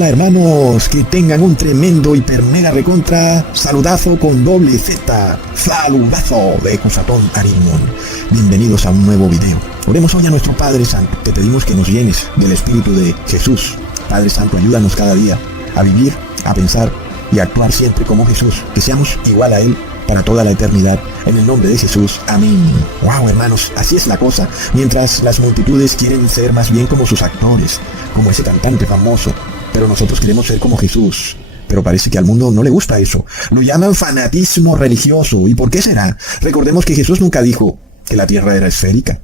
Hola hermanos, que tengan un tremendo hiper mega recontra saludazo con doble Z, saludazo de Cusatón Arimón. Bienvenidos a un nuevo video. Oremos hoy a nuestro Padre Santo. Te pedimos que nos llenes del Espíritu de Jesús. Padre Santo, ayúdanos cada día a vivir, a pensar y a actuar siempre como Jesús, que seamos igual a Él para toda la eternidad. En el nombre de Jesús, amén. Wow, hermanos, así es la cosa. Mientras las multitudes quieren ser más bien como sus actores, como ese cantante famoso, pero nosotros queremos ser como Jesús. Pero parece que al mundo no le gusta eso. Lo llaman fanatismo religioso. ¿Y por qué será? Recordemos que Jesús nunca dijo que la tierra era esférica,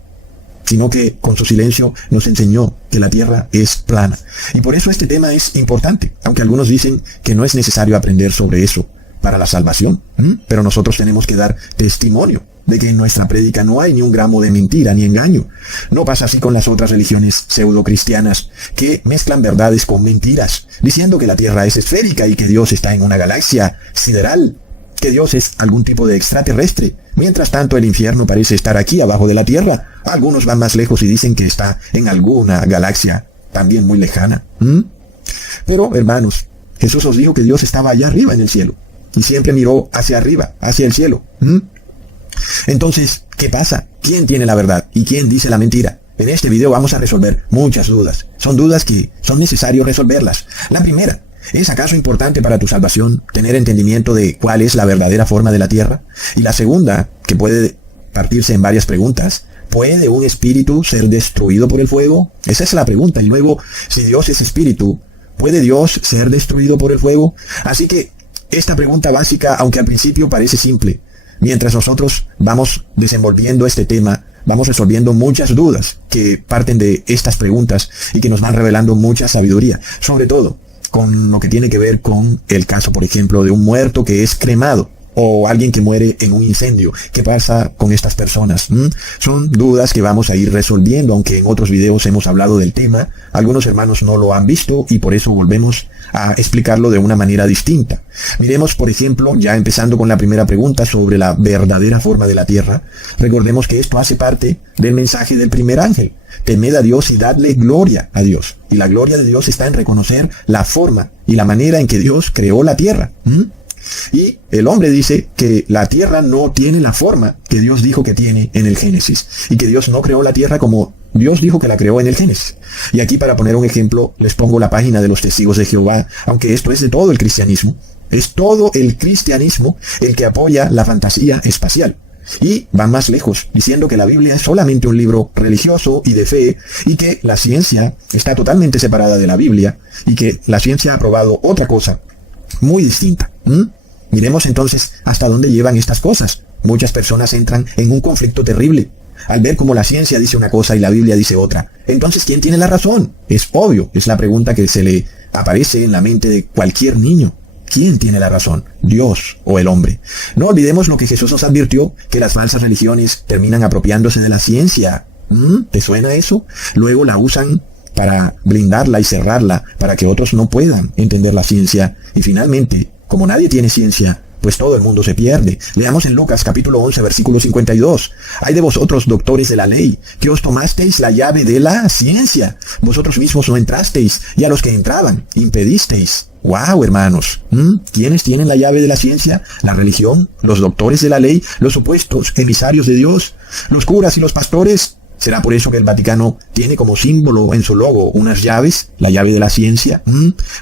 sino que con su silencio nos enseñó que la tierra es plana. Y por eso este tema es importante, aunque algunos dicen que no es necesario aprender sobre eso para la salvación. Pero nosotros tenemos que dar testimonio de que en nuestra prédica no hay ni un gramo de mentira ni engaño. No pasa así con las otras religiones pseudo-cristianas que mezclan verdades con mentiras, diciendo que la tierra es esférica y que Dios está en una galaxia sideral, que Dios es algún tipo de extraterrestre. Mientras tanto, el infierno parece estar aquí abajo de la tierra. Algunos van más lejos y dicen que está en alguna galaxia también muy lejana. Pero, hermanos, Jesús os dijo que Dios estaba allá arriba en el cielo y siempre miró hacia arriba, hacia el cielo. Entonces, ¿qué pasa? ¿Quién tiene la verdad y quién dice la mentira? En este video vamos a resolver muchas dudas. Son dudas que son necesarios resolverlas. La primera: ¿es acaso importante para tu salvación tener entendimiento de cuál es la verdadera forma de la tierra? Y la segunda, que puede partirse en varias preguntas: ¿puede un espíritu ser destruido por el fuego? Esa es la pregunta. Y luego, si Dios es espíritu, ¿puede Dios ser destruido por el fuego? Así que esta pregunta básica, aunque al principio parece simple, mientras nosotros vamos desenvolviendo este tema, vamos resolviendo muchas dudas que parten de estas preguntas y que nos van revelando mucha sabiduría, sobre todo con lo que tiene que ver con el caso, por ejemplo, de un muerto que es cremado o alguien que muere en un incendio. ¿Qué pasa con estas personas? Son dudas que vamos a ir resolviendo, aunque en otros videos hemos hablado del tema. Algunos hermanos no lo han visto y por eso volvemos a explicarlo de una manera distinta. Miremos, por ejemplo, ya empezando con la primera pregunta sobre la verdadera forma de la tierra. Recordemos que esto hace parte del mensaje del primer ángel. Temed a Dios y dadle gloria a Dios. Y la gloria de Dios está en reconocer la forma y la manera en que Dios creó la tierra. Y el hombre dice que la tierra no tiene la forma que Dios dijo que tiene en el Génesis, y que Dios no creó la tierra como Dios dijo que la creó en el Génesis. Y aquí, para poner un ejemplo, les pongo la página de los Testigos de Jehová, aunque esto es de todo el cristianismo. Es todo el cristianismo el que apoya la fantasía espacial. Y van más lejos, diciendo que la Biblia es solamente un libro religioso y de fe, y que la ciencia está totalmente separada de la Biblia, y que la ciencia ha probado otra cosa muy distinta. Miremos entonces hasta dónde llevan estas cosas. Muchas personas entran en un conflicto terrible al ver cómo la ciencia dice una cosa y la Biblia dice otra. Entonces, ¿quién tiene la razón? Es obvio, es la pregunta que se le aparece en la mente de cualquier niño. ¿Quién tiene la razón? ¿Dios o el hombre? No olvidemos lo que Jesús nos advirtió, que las falsas religiones terminan apropiándose de la ciencia. ¿Te suena eso? Luego la usan para blindarla y cerrarla, para que otros no puedan entender la ciencia. Y finalmente, como nadie tiene ciencia, pues todo el mundo se pierde. Leamos en Lucas capítulo 11, versículo 52. Hay de vosotros, doctores de la ley, que os tomasteis la llave de la ciencia. Vosotros mismos no entrasteis, y a los que entraban, impedisteis. ¡Wow, hermanos! ¿Quiénes tienen la llave de la ciencia? La religión, los doctores de la ley, los supuestos emisarios de Dios, los curas y los pastores. ¿Será por eso que el Vaticano tiene como símbolo en su logo unas llaves, la llave de la ciencia?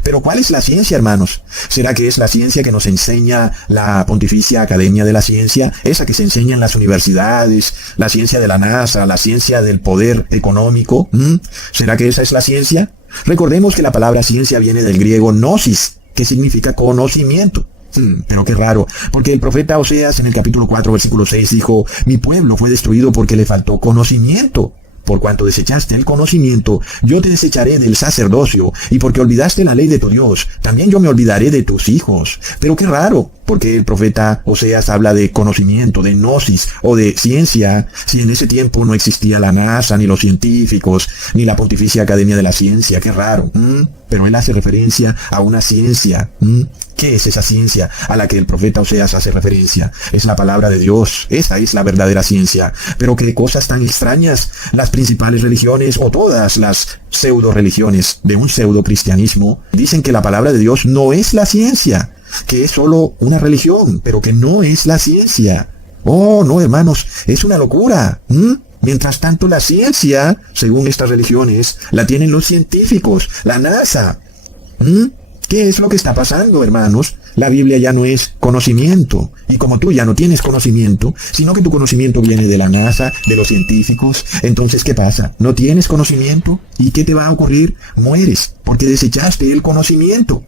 Pero ¿cuál es la ciencia, hermanos? ¿Será que es la ciencia que nos enseña la Pontificia Academia de la Ciencia? Esa que se enseña en las universidades, la ciencia de la NASA, la ciencia del poder económico. ¿Será que esa es la ciencia? Recordemos que la palabra ciencia viene del griego gnosis, que significa conocimiento. Pero qué raro, porque el profeta Oseas en el capítulo 4, versículo 6 dijo: mi pueblo fue destruido porque le faltó conocimiento. Por cuanto desechaste el conocimiento, yo te desecharé del sacerdocio, y porque olvidaste la ley de tu Dios, también yo me olvidaré de tus hijos. Pero qué raro, porque el profeta Oseas habla de conocimiento, de gnosis o de ciencia, si en ese tiempo no existía la NASA, ni los científicos, ni la Pontificia Academia de la Ciencia. Qué raro. pero él hace referencia a una ciencia. ¿Qué es esa ciencia a la que el profeta Oseas hace referencia? Es la palabra de Dios. Esa es la verdadera ciencia. Pero qué cosas tan extrañas. Las principales religiones o todas las pseudo religiones de un pseudo cristianismo dicen que la palabra de Dios no es la ciencia, que es solo una religión, pero que no es la ciencia. Oh, no, hermanos, es una locura. Mientras tanto, la ciencia, según estas religiones, la tienen los científicos, la NASA. ¿Qué es lo que está pasando, hermanos? La Biblia ya no es conocimiento. Y como tú ya no tienes conocimiento, sino que tu conocimiento viene de la NASA, de los científicos, entonces, ¿qué pasa? ¿No tienes conocimiento? ¿Y qué te va a ocurrir? Mueres, porque desechaste el conocimiento.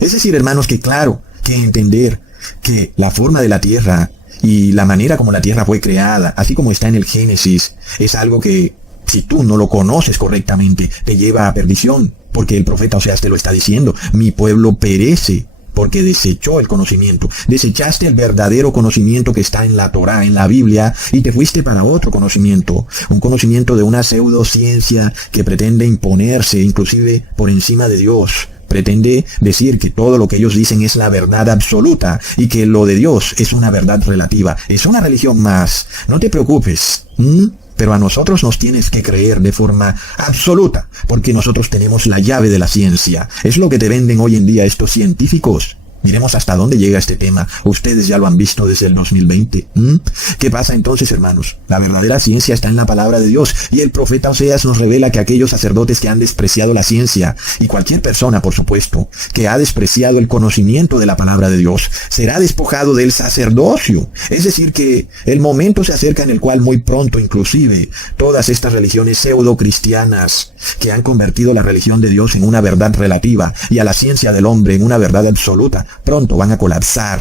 Es decir, hermanos, que claro, que entender que la forma de la tierra y la manera como la tierra fue creada, así como está en el Génesis, es algo que, si tú no lo conoces correctamente, te lleva a perdición. Porque el profeta Oseas te lo está diciendo. Mi pueblo perece porque desechó el conocimiento. Desechaste el verdadero conocimiento que está en la Torá, en la Biblia, y te fuiste para otro conocimiento. Un conocimiento de una pseudociencia que pretende imponerse inclusive por encima de Dios. Pretende decir que todo lo que ellos dicen es la verdad absoluta y que lo de Dios es una verdad relativa. Es una religión más. No te preocupes. Pero a nosotros nos tienes que creer de forma absoluta, porque nosotros tenemos la llave de la ciencia. Es lo que te venden hoy en día estos científicos. Miremos hasta dónde llega este tema. Ustedes ya lo han visto desde el 2020. ¿Qué pasa entonces, hermanos? La verdadera ciencia está en la palabra de Dios. Y el profeta Oseas nos revela que aquellos sacerdotes que han despreciado la ciencia, y cualquier persona, por supuesto, que ha despreciado el conocimiento de la palabra de Dios, será despojado del sacerdocio. Es decir, que el momento se acerca en el cual muy pronto, inclusive, todas estas religiones pseudo-cristianas que han convertido la religión de Dios en una verdad relativa y a la ciencia del hombre en una verdad absoluta, pronto van a colapsar.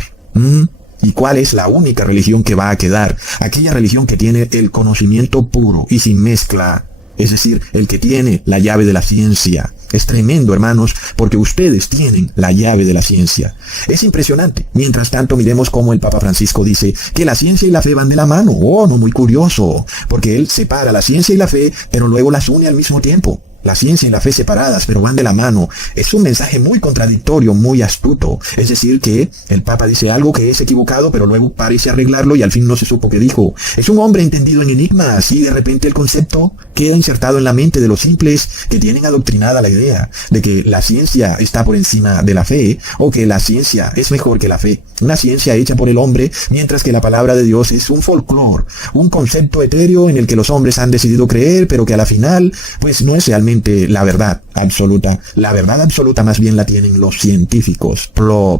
¿Y cuál es la única religión que va a quedar? Aquella religión que tiene el conocimiento puro y sin mezcla. Es decir, el que tiene la llave de la ciencia. Es tremendo, hermanos, porque ustedes tienen la llave de la ciencia. Es impresionante. Mientras tanto, miremos cómo el Papa Francisco dice que la ciencia y la fe van de la mano. Oh, no, muy curioso. Porque él separa la ciencia y la fe, pero luego las une al mismo tiempo. La ciencia y la fe separadas, pero van de la mano. Es un mensaje muy contradictorio, muy astuto. Es decir, que el Papa dice algo que es equivocado, pero luego parece arreglarlo y al fin no se supo qué dijo. Es un hombre entendido en enigmas y de repente el concepto queda insertado en la mente de los simples que tienen adoctrinada la idea de que la ciencia está por encima de la fe o que la ciencia es mejor que la fe. Una ciencia hecha por el hombre, mientras que la palabra de Dios es un folclore, un concepto etéreo en el que los hombres han decidido creer, pero que a la final, pues no es realmente la verdad absoluta. La verdad absoluta más bien la tienen los científicos,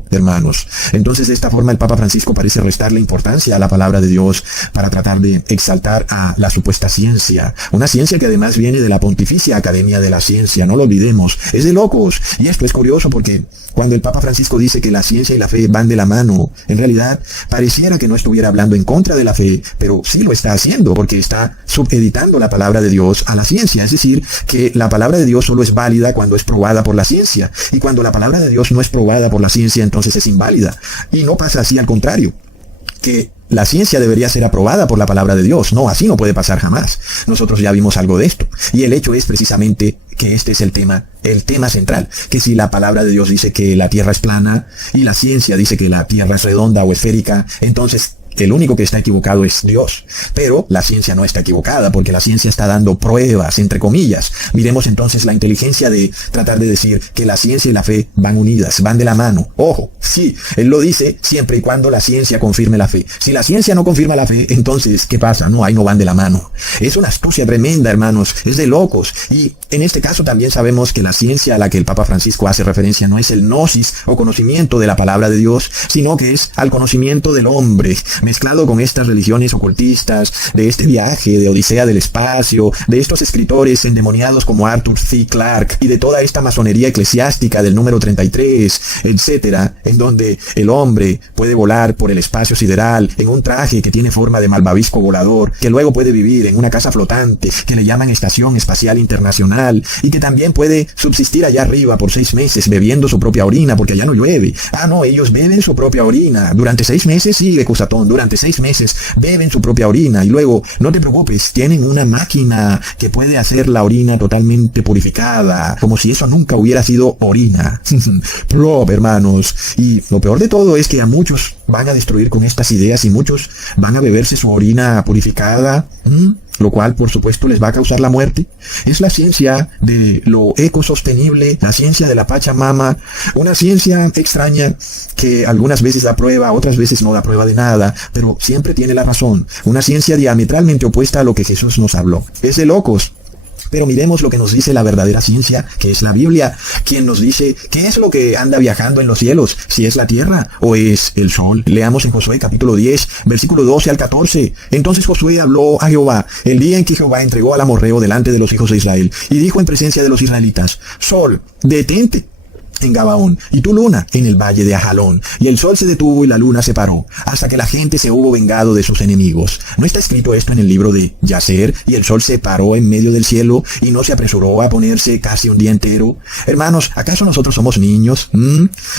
hermanos. Entonces, de esta forma, el Papa Francisco parece restarle importancia a la palabra de Dios para tratar de exaltar a la supuesta ciencia. Una ciencia que además viene de la Pontificia Academia de la Ciencia, no lo olvidemos. Es de locos. Y esto es curioso porque cuando el Papa Francisco dice que la ciencia y la fe van de la mano, en realidad pareciera que no estuviera hablando en contra de la fe, pero sí lo está haciendo porque está subeditando la palabra de Dios a la ciencia. Es decir, que la palabra de Dios solo es válida cuando es probada por la ciencia. Y cuando la palabra de Dios no es probada por la ciencia, entonces es inválida. Y no pasa así, al contrario, que la ciencia debería ser aprobada por la palabra de Dios. No, así no puede pasar jamás. Nosotros ya vimos algo de esto. Y el hecho es precisamente que este es el tema central. Que si la palabra de Dios dice que la tierra es plana y la ciencia dice que la tierra es redonda o esférica, entonces el único que está equivocado es Dios. Pero la ciencia no está equivocada porque la ciencia está dando pruebas, entre comillas. Miremos entonces la inteligencia de tratar de decir que la ciencia y la fe van unidas, van de la mano. Ojo, sí, él lo dice siempre y cuando la ciencia confirme la fe. Si la ciencia no confirma la fe, entonces, ¿qué pasa? No, ahí no van de la mano. Es una astucia tremenda, hermanos. Es de locos. Y en este caso también sabemos que la ciencia a la que el Papa Francisco hace referencia no es el gnosis o conocimiento de la palabra de Dios, sino que es al conocimiento del hombre, mezclado con estas religiones ocultistas, de este viaje de Odisea del espacio, de estos escritores endemoniados como Arthur C. Clarke y de toda esta masonería eclesiástica del número 33, etcétera, en donde el hombre puede volar por el espacio sideral en un traje que tiene forma de malvavisco volador, que luego puede vivir en una casa flotante que le llaman Estación Espacial Internacional y que también puede subsistir allá arriba por 6 meses bebiendo su propia orina porque allá no llueve. Ah, no, ellos beben su propia orina durante 6 meses, sí, Ecusatón, durante 6 meses beben su propia orina y luego, no te preocupes, tienen una máquina que puede hacer la orina totalmente purificada, como si eso nunca hubiera sido orina. Plop, hermanos. Y lo peor de todo es que a muchos van a destruir con estas ideas y muchos van a beberse su orina purificada, lo cual por supuesto les va a causar la muerte. Es la ciencia de lo ecosostenible, la ciencia de la Pachamama, una ciencia extraña que algunas veces da prueba, otras veces no da prueba de nada, pero siempre tiene la razón. Una ciencia diametralmente opuesta a lo que Jesús nos habló. Es de locos. Pero miremos lo que nos dice la verdadera ciencia, que es la Biblia, quien nos dice qué es lo que anda viajando en los cielos, si es la tierra o es el sol. Leamos en Josué capítulo 10, versículo 12 al 14. Entonces Josué habló a Jehová el día en que Jehová entregó al amorreo delante de los hijos de Israel, y dijo en presencia de los israelitas: Sol, detente en Gabaón, y tu luna en el valle de Ajalón. Y el sol se detuvo y la luna se paró, hasta que la gente se hubo vengado de sus enemigos. ¿No está escrito esto en el libro de Yacer? Y el sol se paró en medio del cielo, y no se apresuró a ponerse casi un día entero. Hermanos, ¿acaso nosotros somos niños?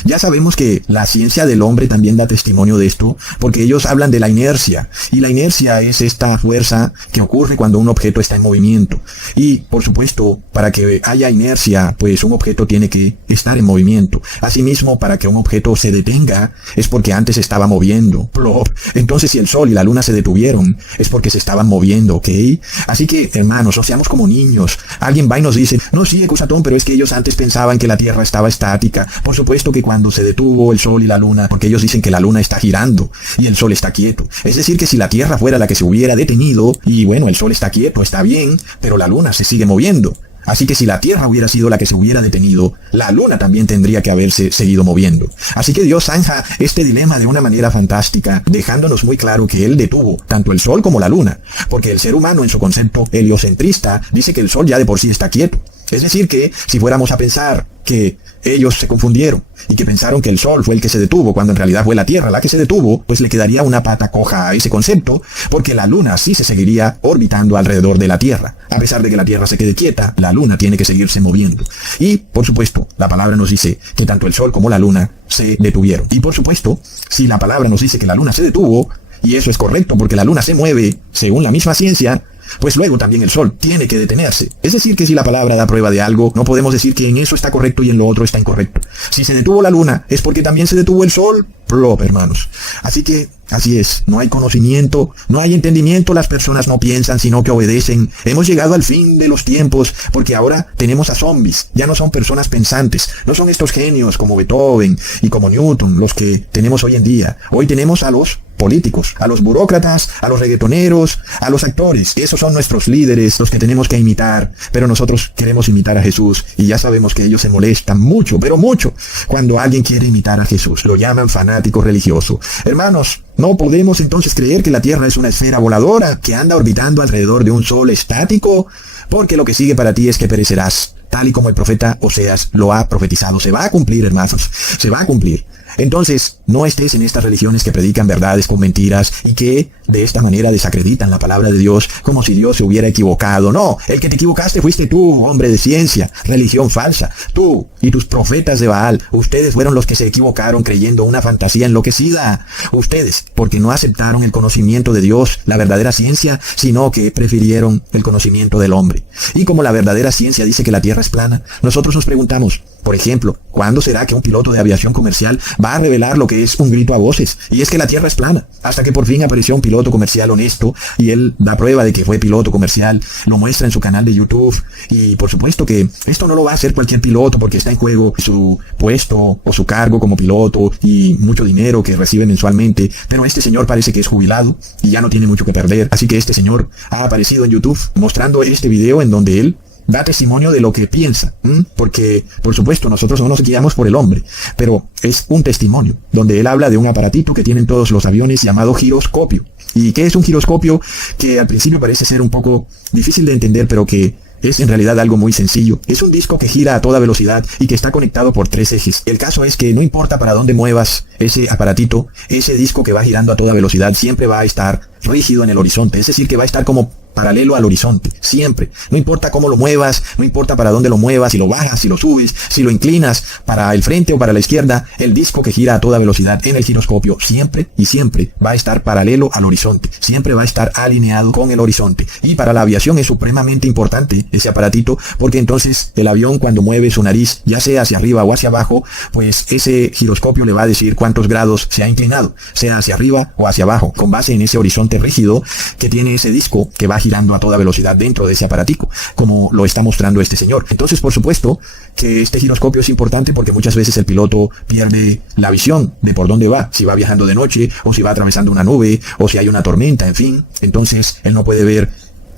Ya sabemos que la ciencia del hombre también da testimonio de esto, porque ellos hablan de la inercia, y la inercia es esta fuerza que ocurre cuando un objeto está en movimiento. Y, por supuesto, para que haya inercia, pues un objeto tiene que estar en movimiento. Asimismo, para que un objeto se detenga, es porque antes estaba moviendo. Plop. Entonces, si el sol y la luna se detuvieron, es porque se estaban moviendo, ¿ok? Así que, hermanos, no seamos como niños. Alguien va y nos dice: no, sí, Ecusatón, pero es que ellos antes pensaban que la Tierra estaba estática. Por supuesto que cuando se detuvo el sol y la luna, porque ellos dicen que la luna está girando y el sol está quieto. Es decir, que si la Tierra fuera la que se hubiera detenido, y bueno, el sol está quieto, está bien, pero la luna se sigue moviendo. Así que si la Tierra hubiera sido la que se hubiera detenido, la Luna también tendría que haberse seguido moviendo. Así que Dios zanja este dilema de una manera fantástica, dejándonos muy claro que Él detuvo tanto el Sol como la Luna, porque el ser humano en su concepto heliocentrista dice que el Sol ya de por sí está quieto. Es decir que, si fuéramos a pensar que ellos se confundieron y que pensaron que el sol fue el que se detuvo cuando en realidad fue la Tierra la que se detuvo, pues le quedaría una pata coja a ese concepto, porque la Luna sí se seguiría orbitando alrededor de la Tierra. A pesar de que la Tierra se quede quieta, la Luna tiene que seguirse moviendo. Y, por supuesto, la palabra nos dice que tanto el sol como la Luna se detuvieron. Y por supuesto, si la palabra nos dice que la Luna se detuvo, y eso es correcto porque la Luna se mueve según la misma ciencia, pues luego también el sol tiene que detenerse. Es decir, que si la palabra da prueba de algo, no podemos decir que en eso está correcto y en lo otro está incorrecto. Si se detuvo la luna, es porque también se detuvo el sol. Plop, hermanos. Así que, así es, no hay conocimiento, no hay entendimiento, las personas no piensan, sino que obedecen. Hemos llegado al fin de los tiempos, porque ahora tenemos a zombies, ya no son personas pensantes, no son estos genios como Beethoven y como Newton, los que tenemos hoy en día. Hoy tenemos a los políticos, a los burócratas, a los reggaetoneros, a los actores. Esos son nuestros líderes, los que tenemos que imitar, pero nosotros queremos imitar a Jesús, y ya sabemos que ellos se molestan mucho, pero mucho, cuando alguien quiere imitar a Jesús. Lo llaman fanático religioso. Hermanos, no podemos entonces creer que la Tierra es una esfera voladora que anda orbitando alrededor de un sol estático, porque lo que sigue para ti es que perecerás, tal y como el profeta Oseas lo ha profetizado. Se va a cumplir, hermanos, se va a cumplir. Entonces, no estés en estas religiones que predican verdades con mentiras y que de esta manera desacreditan la palabra de Dios como si Dios se hubiera equivocado. No, el que te equivocaste fuiste tú, hombre de ciencia, religión falsa. Tú y tus profetas de Baal, ustedes fueron los que se equivocaron creyendo una fantasía enloquecida. Ustedes, porque no aceptaron el conocimiento de Dios, la verdadera ciencia, sino que prefirieron el conocimiento del hombre. Y como la verdadera ciencia dice que la Tierra es plana, nosotros nos preguntamos, por ejemplo, ¿cuándo será que un piloto de aviación comercial va a revelar lo que es un grito a voces? Y es que la Tierra es plana. Hasta que por fin apareció un piloto comercial honesto, y él da prueba de que fue piloto comercial, lo muestra en su canal de YouTube, y por supuesto que esto no lo va a hacer cualquier piloto porque está en juego su puesto o su cargo como piloto y mucho dinero que recibe mensualmente, pero este señor parece que es jubilado y ya no tiene mucho que perder, así que este señor ha aparecido en YouTube mostrando este video en donde él da testimonio de lo que piensa, porque, por supuesto, nosotros no nos guiamos por el hombre, pero es un testimonio, donde él habla de un aparatito que tienen todos los aviones llamado giroscopio. ¿Y qué es un giroscopio? Que al principio parece ser un poco difícil de entender, pero que es en realidad algo muy sencillo. Es un disco que gira a toda velocidad y que está conectado por 3 ejes. El caso es que no importa para dónde muevas ese aparatito, ese disco que va girando a toda velocidad siempre va a estar rígido en el horizonte, es decir, que va a estar como paralelo al horizonte, siempre. No importa cómo lo muevas, no importa para dónde lo muevas, si lo bajas, si lo subes, si lo inclinas para el frente o para la izquierda, el disco que gira a toda velocidad en el giroscopio siempre y siempre va a estar paralelo al horizonte, siempre va a estar alineado con el horizonte. Y para la aviación es supremamente importante ese aparatito, porque entonces el avión, cuando mueve su nariz, ya sea hacia arriba o hacia abajo, pues ese giroscopio le va a decir cuántos grados se ha inclinado, sea hacia arriba o hacia abajo, con base en ese horizonte rígido que tiene ese disco que va girando a toda velocidad dentro de ese aparatico, como lo está mostrando este señor. Entonces, por supuesto que este giroscopio es importante, porque muchas veces el piloto pierde la visión de por dónde va, si va viajando de noche, o si va atravesando una nube, o si hay una tormenta, en fin. Entonces él no puede ver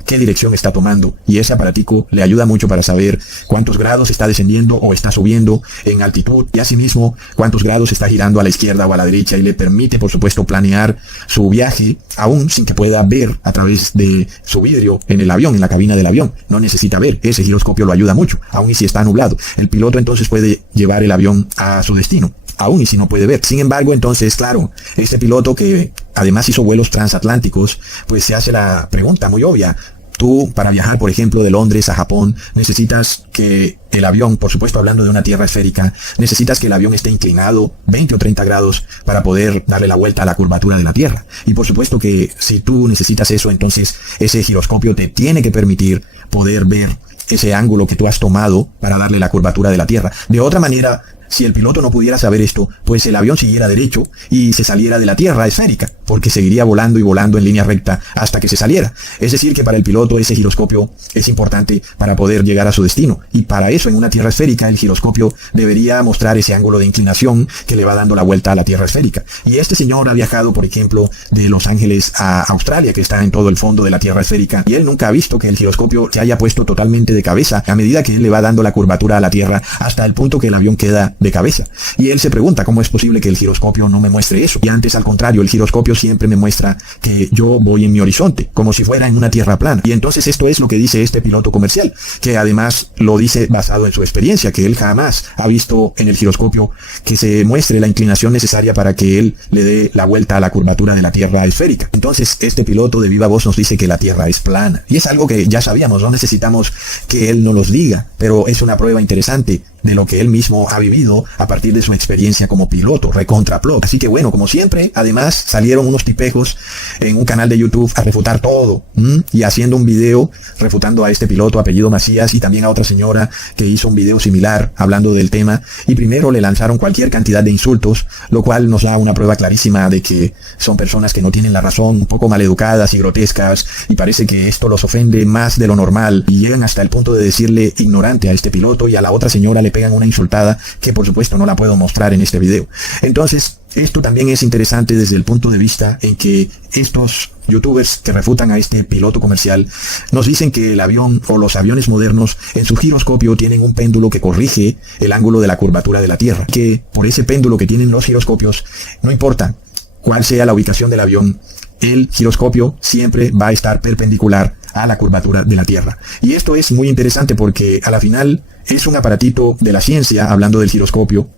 qué dirección está tomando, y ese aparatico le ayuda mucho para saber cuántos grados está descendiendo o está subiendo en altitud, y asimismo cuántos grados está girando a la izquierda o a la derecha, y le permite, por supuesto, planear su viaje aún sin que pueda ver a través de su vidrio en el avión, en la cabina del avión. No necesita ver, ese giroscopio lo ayuda mucho, aún y si está nublado. El piloto entonces puede llevar el avión a su destino, aún y si no puede ver. Sin embargo, entonces, claro, este piloto, que además hizo vuelos transatlánticos, pues se hace la pregunta muy obvia. Tú, para viajar, por ejemplo, de Londres a Japón, necesitas que el avión, por supuesto hablando de una tierra esférica, necesitas que el avión esté inclinado 20 o 30 grados para poder darle la vuelta a la curvatura de la Tierra. Y por supuesto que si tú necesitas eso, entonces ese giroscopio te tiene que permitir poder ver ese ángulo que tú has tomado para darle la curvatura de la Tierra. De otra manera, si el piloto no pudiera saber esto, pues el avión siguiera derecho y se saliera de la Tierra esférica, porque seguiría volando y volando en línea recta hasta que se saliera. Es decir, que para el piloto ese giroscopio es importante para poder llegar a su destino, y para eso en una Tierra esférica el giroscopio debería mostrar ese ángulo de inclinación que le va dando la vuelta a la Tierra esférica. Y este señor ha viajado, por ejemplo, de Los Ángeles a Australia, que está en todo el fondo de la Tierra esférica, y él nunca ha visto que el giroscopio se haya puesto totalmente de cabeza a medida que él le va dando la curvatura a la Tierra, hasta el punto que el avión queda de cabeza. Y él se pregunta cómo es posible que el giroscopio no me muestre eso. Y antes, al contrario, el giroscopio siempre me muestra que yo voy en mi horizonte, como si fuera en una tierra plana. Y entonces esto es lo que dice este piloto comercial, que además lo dice basado en su experiencia, que él jamás ha visto en el giroscopio que se muestre la inclinación necesaria para que él le dé la vuelta a la curvatura de la Tierra esférica. Entonces este piloto de viva voz nos dice que la Tierra es plana. Y es algo que ya sabíamos, no necesitamos que él nos los diga, pero es una prueba interesante de lo que él mismo ha vivido a partir de su experiencia como piloto, recontraplot. Así que bueno, como siempre, además salieron unos tipejos en un canal de YouTube a refutar todo, y haciendo un video refutando a este piloto apellido Macías, y también a otra señora que hizo un video similar hablando del tema, y primero le lanzaron cualquier cantidad de insultos, lo cual nos da una prueba clarísima de que son personas que no tienen la razón, un poco maleducadas y grotescas, y parece que esto los ofende más de lo normal, y llegan hasta el punto de decirle ignorante a este piloto, y a la otra señora le pegan una insultada que por supuesto no la puedo mostrar en este video. Entonces, esto también es interesante desde el punto de vista en que estos youtubers que refutan a este piloto comercial nos dicen que el avión o los aviones modernos en su giroscopio tienen un péndulo que corrige el ángulo de la curvatura de la Tierra, que por ese péndulo que tienen los giroscopios, no importa cuál sea la ubicación del avión, el giroscopio siempre va a estar perpendicular a la curvatura de la Tierra. Y esto es muy interesante porque a la final es un aparatito de la ciencia, hablando del giroscopio.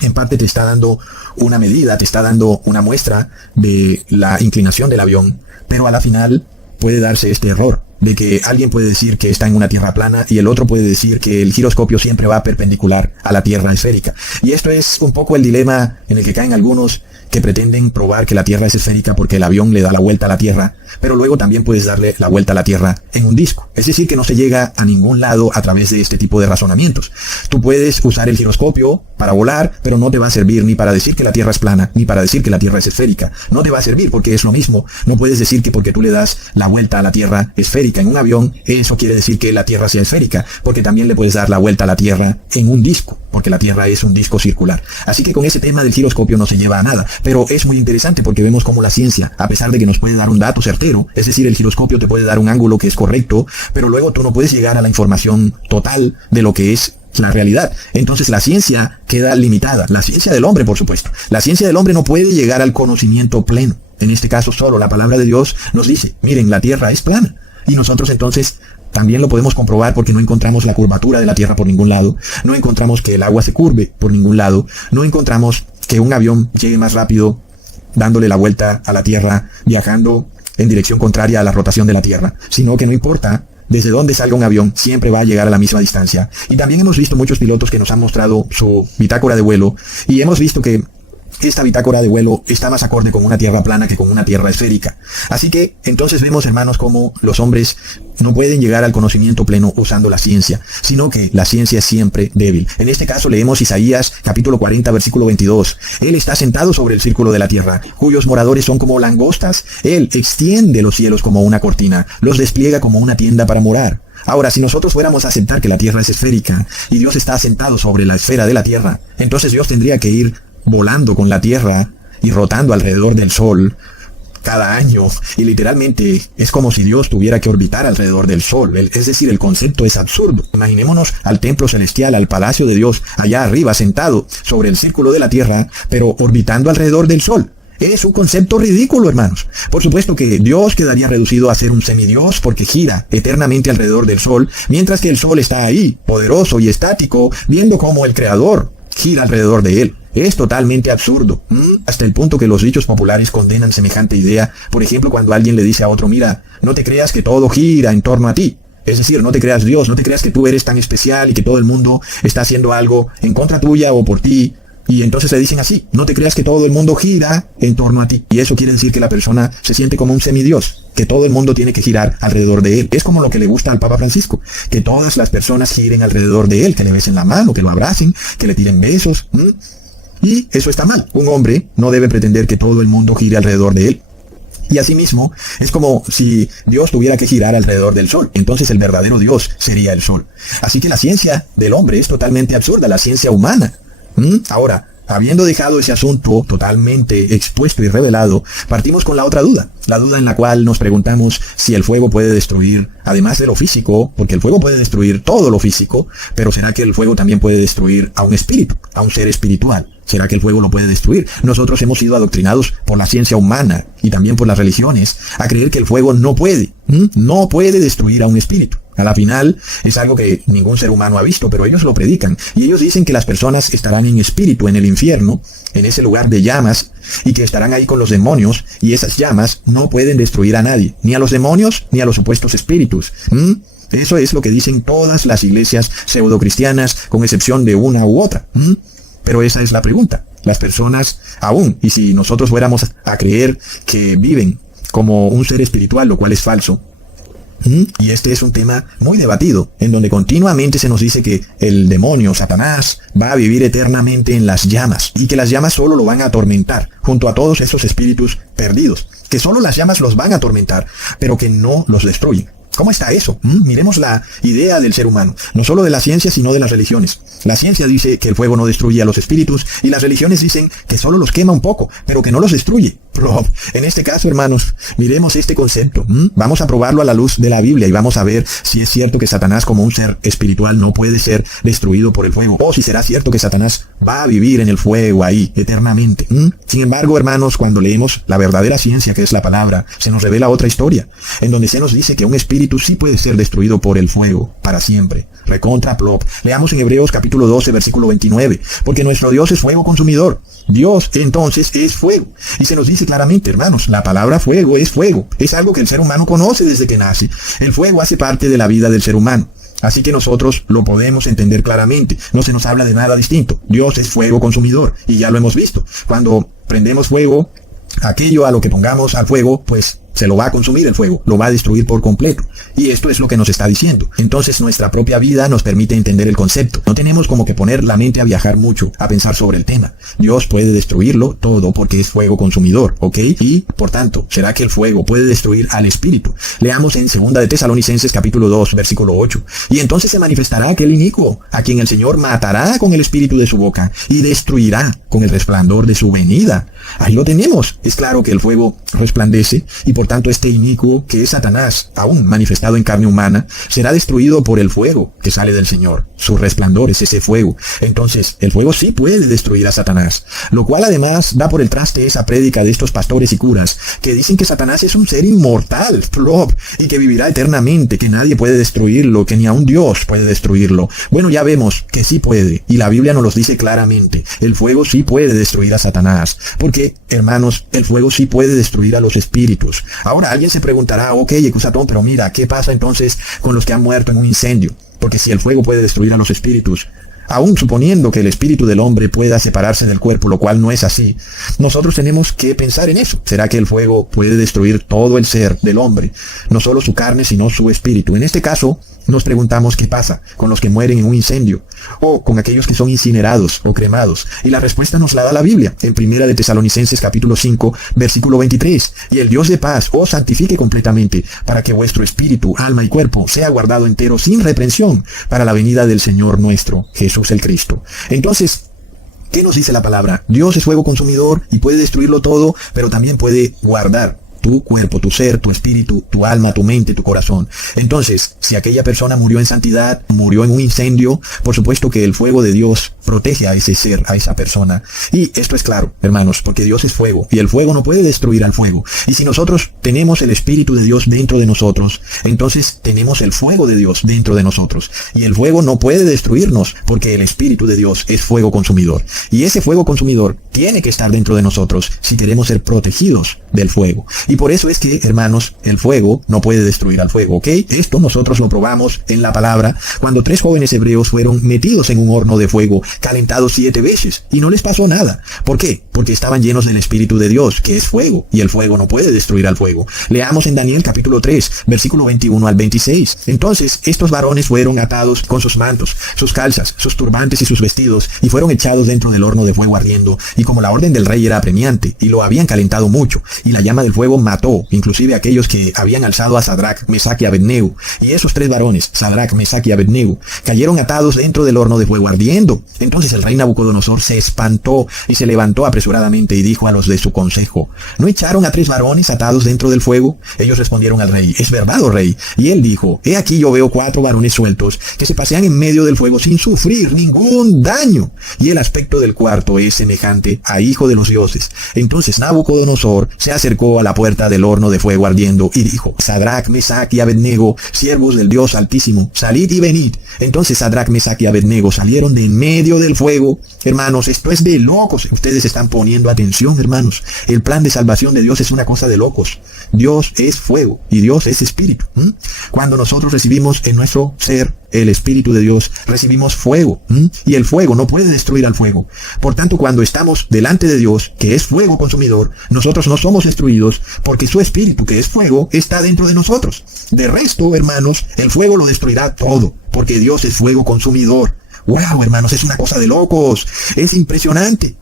En parte te está dando una medida, te está dando una muestra de la inclinación del avión, pero a la final puede darse este error de que alguien puede decir que está en una tierra plana y el otro puede decir que el giroscopio siempre va perpendicular a la Tierra esférica. Y esto es un poco el dilema en el que caen algunos que pretenden probar que la Tierra es esférica porque el avión le da la vuelta a la Tierra, pero luego también puedes darle la vuelta a la Tierra en un disco. Es decir, que no se llega a ningún lado a través de este tipo de razonamientos. Tú puedes usar el giroscopio para volar, pero no te va a servir ni para decir que la Tierra es plana, ni para decir que la Tierra es esférica. No te va a servir porque es lo mismo. No puedes decir que porque tú le das la vuelta a la Tierra esférica en un avión, eso quiere decir que la Tierra sea esférica, porque también le puedes dar la vuelta a la Tierra en un disco, porque la Tierra es un disco circular. Así que con ese tema del giroscopio no se lleva a nada, pero es muy interesante porque vemos cómo la ciencia, a pesar de que nos puede dar un dato certero, es decir, el giroscopio te puede dar un ángulo que es correcto, pero luego tú no puedes llegar a la información total de lo que es la realidad. Entonces la ciencia queda limitada, la ciencia del hombre, por supuesto. La ciencia del hombre no puede llegar al conocimiento pleno. En este caso solo la palabra de Dios nos dice, miren, la Tierra es plana. Y nosotros entonces también lo podemos comprobar porque no encontramos la curvatura de la Tierra por ningún lado, no encontramos que el agua se curve por ningún lado, no encontramos que un avión llegue más rápido dándole la vuelta a la Tierra, viajando en dirección contraria a la rotación de la Tierra, sino que no importa desde dónde salga un avión, siempre va a llegar a la misma distancia. Y también hemos visto muchos pilotos que nos han mostrado su bitácora de vuelo, y hemos visto que esta bitácora de vuelo está más acorde con una tierra plana que con una tierra esférica. Así que entonces vemos, hermanos, cómo los hombres no pueden llegar al conocimiento pleno usando la ciencia, sino que la ciencia es siempre débil. En este caso leemos Isaías capítulo 40 versículo 22. Él está sentado sobre el círculo de la tierra, cuyos moradores son como langostas. Él extiende los cielos como una cortina, los despliega como una tienda para morar. Ahora, si nosotros fuéramos a aceptar que la tierra es esférica y Dios está sentado sobre la esfera de la tierra, entonces Dios tendría que ir volando con la tierra y rotando alrededor del sol cada año, y literalmente es como si Dios tuviera que orbitar alrededor del sol. Es decir, el concepto es absurdo. Imaginémonos al templo celestial, al palacio de Dios, allá arriba sentado sobre el círculo de la tierra, pero orbitando alrededor del sol. Es un concepto ridículo, hermanos. Por supuesto que Dios quedaría reducido a ser un semidios porque gira eternamente alrededor del sol, mientras que el sol está ahí, poderoso y estático, viendo cómo el Creador gira alrededor de él. Es totalmente absurdo, hasta el punto que los dichos populares condenan semejante idea. Por ejemplo, cuando alguien le dice a otro, mira, no te creas que todo gira en torno a ti. Es decir, no te creas Dios, no te creas que tú eres tan especial y que todo el mundo está haciendo algo en contra tuya o por ti. Y entonces le dicen así, no te creas que todo el mundo gira en torno a ti. Y eso quiere decir que la persona se siente como un semidios, que todo el mundo tiene que girar alrededor de él. Es como lo que le gusta al Papa Francisco, que todas las personas giren alrededor de él, que le besen la mano, que lo abracen, que le tiren besos. Y eso está mal. Un hombre no debe pretender que todo el mundo gire alrededor de él. Y asimismo, es como si Dios tuviera que girar alrededor del sol. Entonces el verdadero Dios sería el sol. Así que la ciencia del hombre es totalmente absurda, la ciencia humana. Ahora, habiendo dejado ese asunto totalmente expuesto y revelado, partimos con la otra duda. La duda en la cual nos preguntamos si el fuego puede destruir, además de lo físico, porque el fuego puede destruir todo lo físico, pero ¿será que el fuego también puede destruir a un espíritu, a un ser espiritual? ¿Será que el fuego lo puede destruir? Nosotros hemos sido adoctrinados por la ciencia humana y también por las religiones a creer que el fuego no puede destruir a un espíritu. A la final es algo que ningún ser humano ha visto, pero ellos lo predican. Y ellos dicen que las personas estarán en espíritu en el infierno, en ese lugar de llamas, y que estarán ahí con los demonios, y esas llamas no pueden destruir a nadie, ni a los demonios, ni a los supuestos espíritus. Eso es lo que dicen todas las iglesias pseudocristianas, con excepción de una u otra. Pero esa es la pregunta. Las personas aún, y si nosotros fuéramos a creer que viven como un ser espiritual, lo cual es falso, y este es un tema muy debatido, en donde continuamente se nos dice que el demonio, Satanás, va a vivir eternamente en las llamas, y que las llamas solo lo van a atormentar, junto a todos esos espíritus perdidos, que solo las llamas los van a atormentar, pero que no los destruyen. ¿Cómo está eso? Miremos la idea del ser humano, no solo de la ciencia, sino de las religiones. La ciencia dice que el fuego no destruye a los espíritus, y las religiones dicen que solo los quema un poco, pero que no los destruye. Pero en este caso, hermanos, miremos este concepto. Vamos a probarlo a la luz de la Biblia y vamos a ver si es cierto que Satanás como un ser espiritual no puede ser destruido por el fuego, o si será cierto que Satanás va a vivir en el fuego ahí eternamente. Sin embargo, hermanos, cuando leemos la verdadera ciencia, que es la palabra, se nos revela otra historia, en donde se nos dice que un espíritu sí puede ser destruido por el fuego para siempre. Recontra plop. Leamos en Hebreos capítulo 12, versículo 29. Porque nuestro Dios es fuego consumidor. Dios, entonces, es fuego. Y se nos dice claramente, hermanos, la palabra fuego. Es algo que el ser humano conoce desde que nace. El fuego hace parte de la vida del ser humano. Así que nosotros lo podemos entender claramente. No se nos habla de nada distinto. Dios es fuego consumidor. Y ya lo hemos visto. Cuando prendemos fuego, aquello a lo que pongamos al fuego, pues se lo va a consumir el fuego, lo va a destruir por completo. Y esto es lo que nos está diciendo. Entonces nuestra propia vida nos permite entender el concepto. No tenemos como que poner la mente a viajar mucho, a pensar sobre el tema. Dios puede destruirlo todo porque es fuego consumidor, ¿ok? Y, por tanto, ¿será que el fuego puede destruir al espíritu? Leamos en 2 de Tesalonicenses capítulo 2, versículo 8. Y entonces se manifestará aquel inicuo, a quien el Señor matará con el espíritu de su boca, y destruirá con el resplandor de su venida. Ahí lo tenemos. Es claro que el fuego resplandece, y por tanto este inicuo, que es Satanás, aún manifestado en carne humana, será destruido por el fuego que sale del Señor. Su resplandor es ese fuego. Entonces, el fuego sí puede destruir a Satanás, lo cual además da por el traste esa prédica de estos pastores y curas, que dicen que Satanás es un ser inmortal, y que vivirá eternamente, que nadie puede destruirlo, que ni a un Dios puede destruirlo. Bueno, ya vemos que sí puede, y la Biblia nos los dice claramente. El fuego sí puede destruir a Satanás, porque, hermanos, el fuego sí puede destruir a los espíritus. Ahora alguien se preguntará, ok, Ecusatón, pero mira, ¿qué pasa entonces con los que han muerto en un incendio? Porque si el fuego puede destruir a los espíritus, aún suponiendo que el espíritu del hombre pueda separarse del cuerpo, lo cual no es así, nosotros tenemos que pensar en eso. ¿Será que el fuego puede destruir todo el ser del hombre? No solo su carne, sino su espíritu. En este caso, nos preguntamos qué pasa con los que mueren en un incendio, o con aquellos que son incinerados o cremados. Y la respuesta nos la da la Biblia, en 1 de Tesalonicenses capítulo 5, versículo 23. Y el Dios de paz os santifique completamente, para que vuestro espíritu, alma y cuerpo sea guardado entero sin reprensión, para la venida del Señor nuestro, Jesús el Cristo. Entonces, ¿qué nos dice la palabra? Dios es fuego consumidor y puede destruirlo todo, pero también puede guardar tu cuerpo, tu ser, tu espíritu, tu alma, tu mente, tu corazón. Entonces, si aquella persona murió en santidad, murió en un incendio, por supuesto que el fuego de Dios protege a ese ser, a esa persona. Y esto es claro, hermanos, porque Dios es fuego, y el fuego no puede destruir al fuego. Y si nosotros tenemos el Espíritu de Dios dentro de nosotros, entonces tenemos el fuego de Dios dentro de nosotros. Y el fuego no puede destruirnos, porque el Espíritu de Dios es fuego consumidor. Y ese fuego consumidor tiene que estar dentro de nosotros si queremos ser protegidos del fuego. Y por eso es que, hermanos, el fuego no puede destruir al fuego, ¿ok? Esto nosotros lo probamos en la palabra cuando 3 jóvenes hebreos fueron metidos en un horno de fuego, calentados 7 veces, y no les pasó nada. ¿Por qué? Porque estaban llenos del Espíritu de Dios, que es fuego, y el fuego no puede destruir al fuego. Leamos en Daniel capítulo 3, versículo 21 al 26. Entonces, estos varones fueron atados con sus mantos, sus calzas, sus turbantes y sus vestidos, y fueron echados dentro del horno de fuego ardiendo, y como la orden del rey era apremiante, y lo habían calentado mucho, y la llama del fuego mató, inclusive aquellos que habían alzado a Sadrac, Mesac y Abednego, y esos 3 varones, Sadrac, Mesac y Abednego, cayeron atados dentro del horno de fuego ardiendo. Entonces el rey Nabucodonosor se espantó y se levantó apresuradamente y dijo a los de su consejo, ¿no echaron a 3 varones atados dentro del fuego? Ellos respondieron al rey, es verdad, oh rey. Y él dijo, he aquí yo veo 4 varones sueltos que se pasean en medio del fuego sin sufrir ningún daño. Y el aspecto del cuarto es semejante a hijo de los dioses. Entonces Nabucodonosor se acercó a la puerta del horno de fuego ardiendo y dijo, Sadrac, Mesac y Abednego, siervos del Dios Altísimo, salid y venid. Entonces Sadrac, Mesac y Abednego salieron de en medio del fuego. Hermanos, esto es de locos. Ustedes están poniendo atención, hermanos. El plan de salvación de Dios es una cosa de locos. Dios es fuego y Dios es espíritu. Cuando nosotros recibimos en nuestro ser el Espíritu de Dios, recibimos fuego. Y el fuego no puede destruir al fuego. Por tanto, cuando estamos delante de Dios, que es fuego consumidor, nosotros no somos destruidos porque su Espíritu, que es fuego, está dentro de nosotros. De resto, hermanos, el fuego lo destruirá todo, porque Dios es fuego consumidor. ¡Wow, hermanos! Es una cosa de locos. Es impresionante.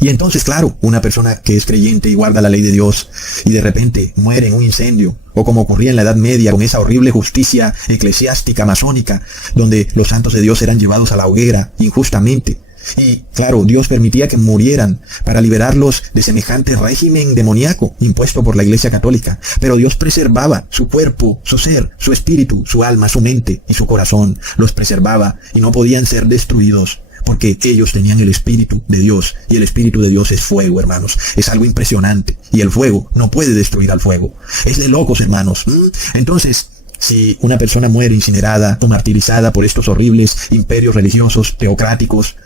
Y entonces, claro, una persona que es creyente y guarda la ley de Dios y de repente muere en un incendio, o como ocurría en la Edad Media con esa horrible justicia eclesiástica masónica, donde los santos de Dios eran llevados a la hoguera injustamente. Y claro, Dios permitía que murieran para liberarlos de semejante régimen demoníaco impuesto por la Iglesia Católica. Pero Dios preservaba su cuerpo, su ser, su espíritu, su alma, su mente y su corazón. Los preservaba y no podían ser destruidos, porque ellos tenían el Espíritu de Dios, y el Espíritu de Dios es fuego, hermanos. Es algo impresionante, y el fuego no puede destruir al fuego. Es de locos, hermanos. Entonces, si una persona muere incinerada o martirizada por estos horribles imperios religiosos, teocráticos,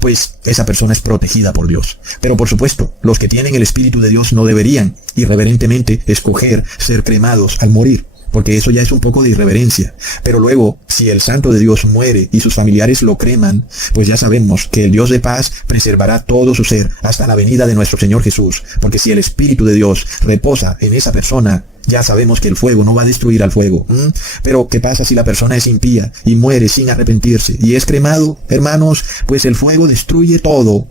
pues esa persona es protegida por Dios. Pero por supuesto, los que tienen el Espíritu de Dios no deberían irreverentemente escoger ser cremados al morir, porque eso ya es un poco de irreverencia. Pero luego, si el santo de Dios muere y sus familiares lo creman, pues ya sabemos que el Dios de paz preservará todo su ser hasta la venida de nuestro Señor Jesús, porque si el Espíritu de Dios reposa en esa persona, ya sabemos que el fuego no va a destruir al fuego. Pero ¿qué pasa si la persona es impía y muere sin arrepentirse y es cremado? Hermanos, pues el fuego destruye todo.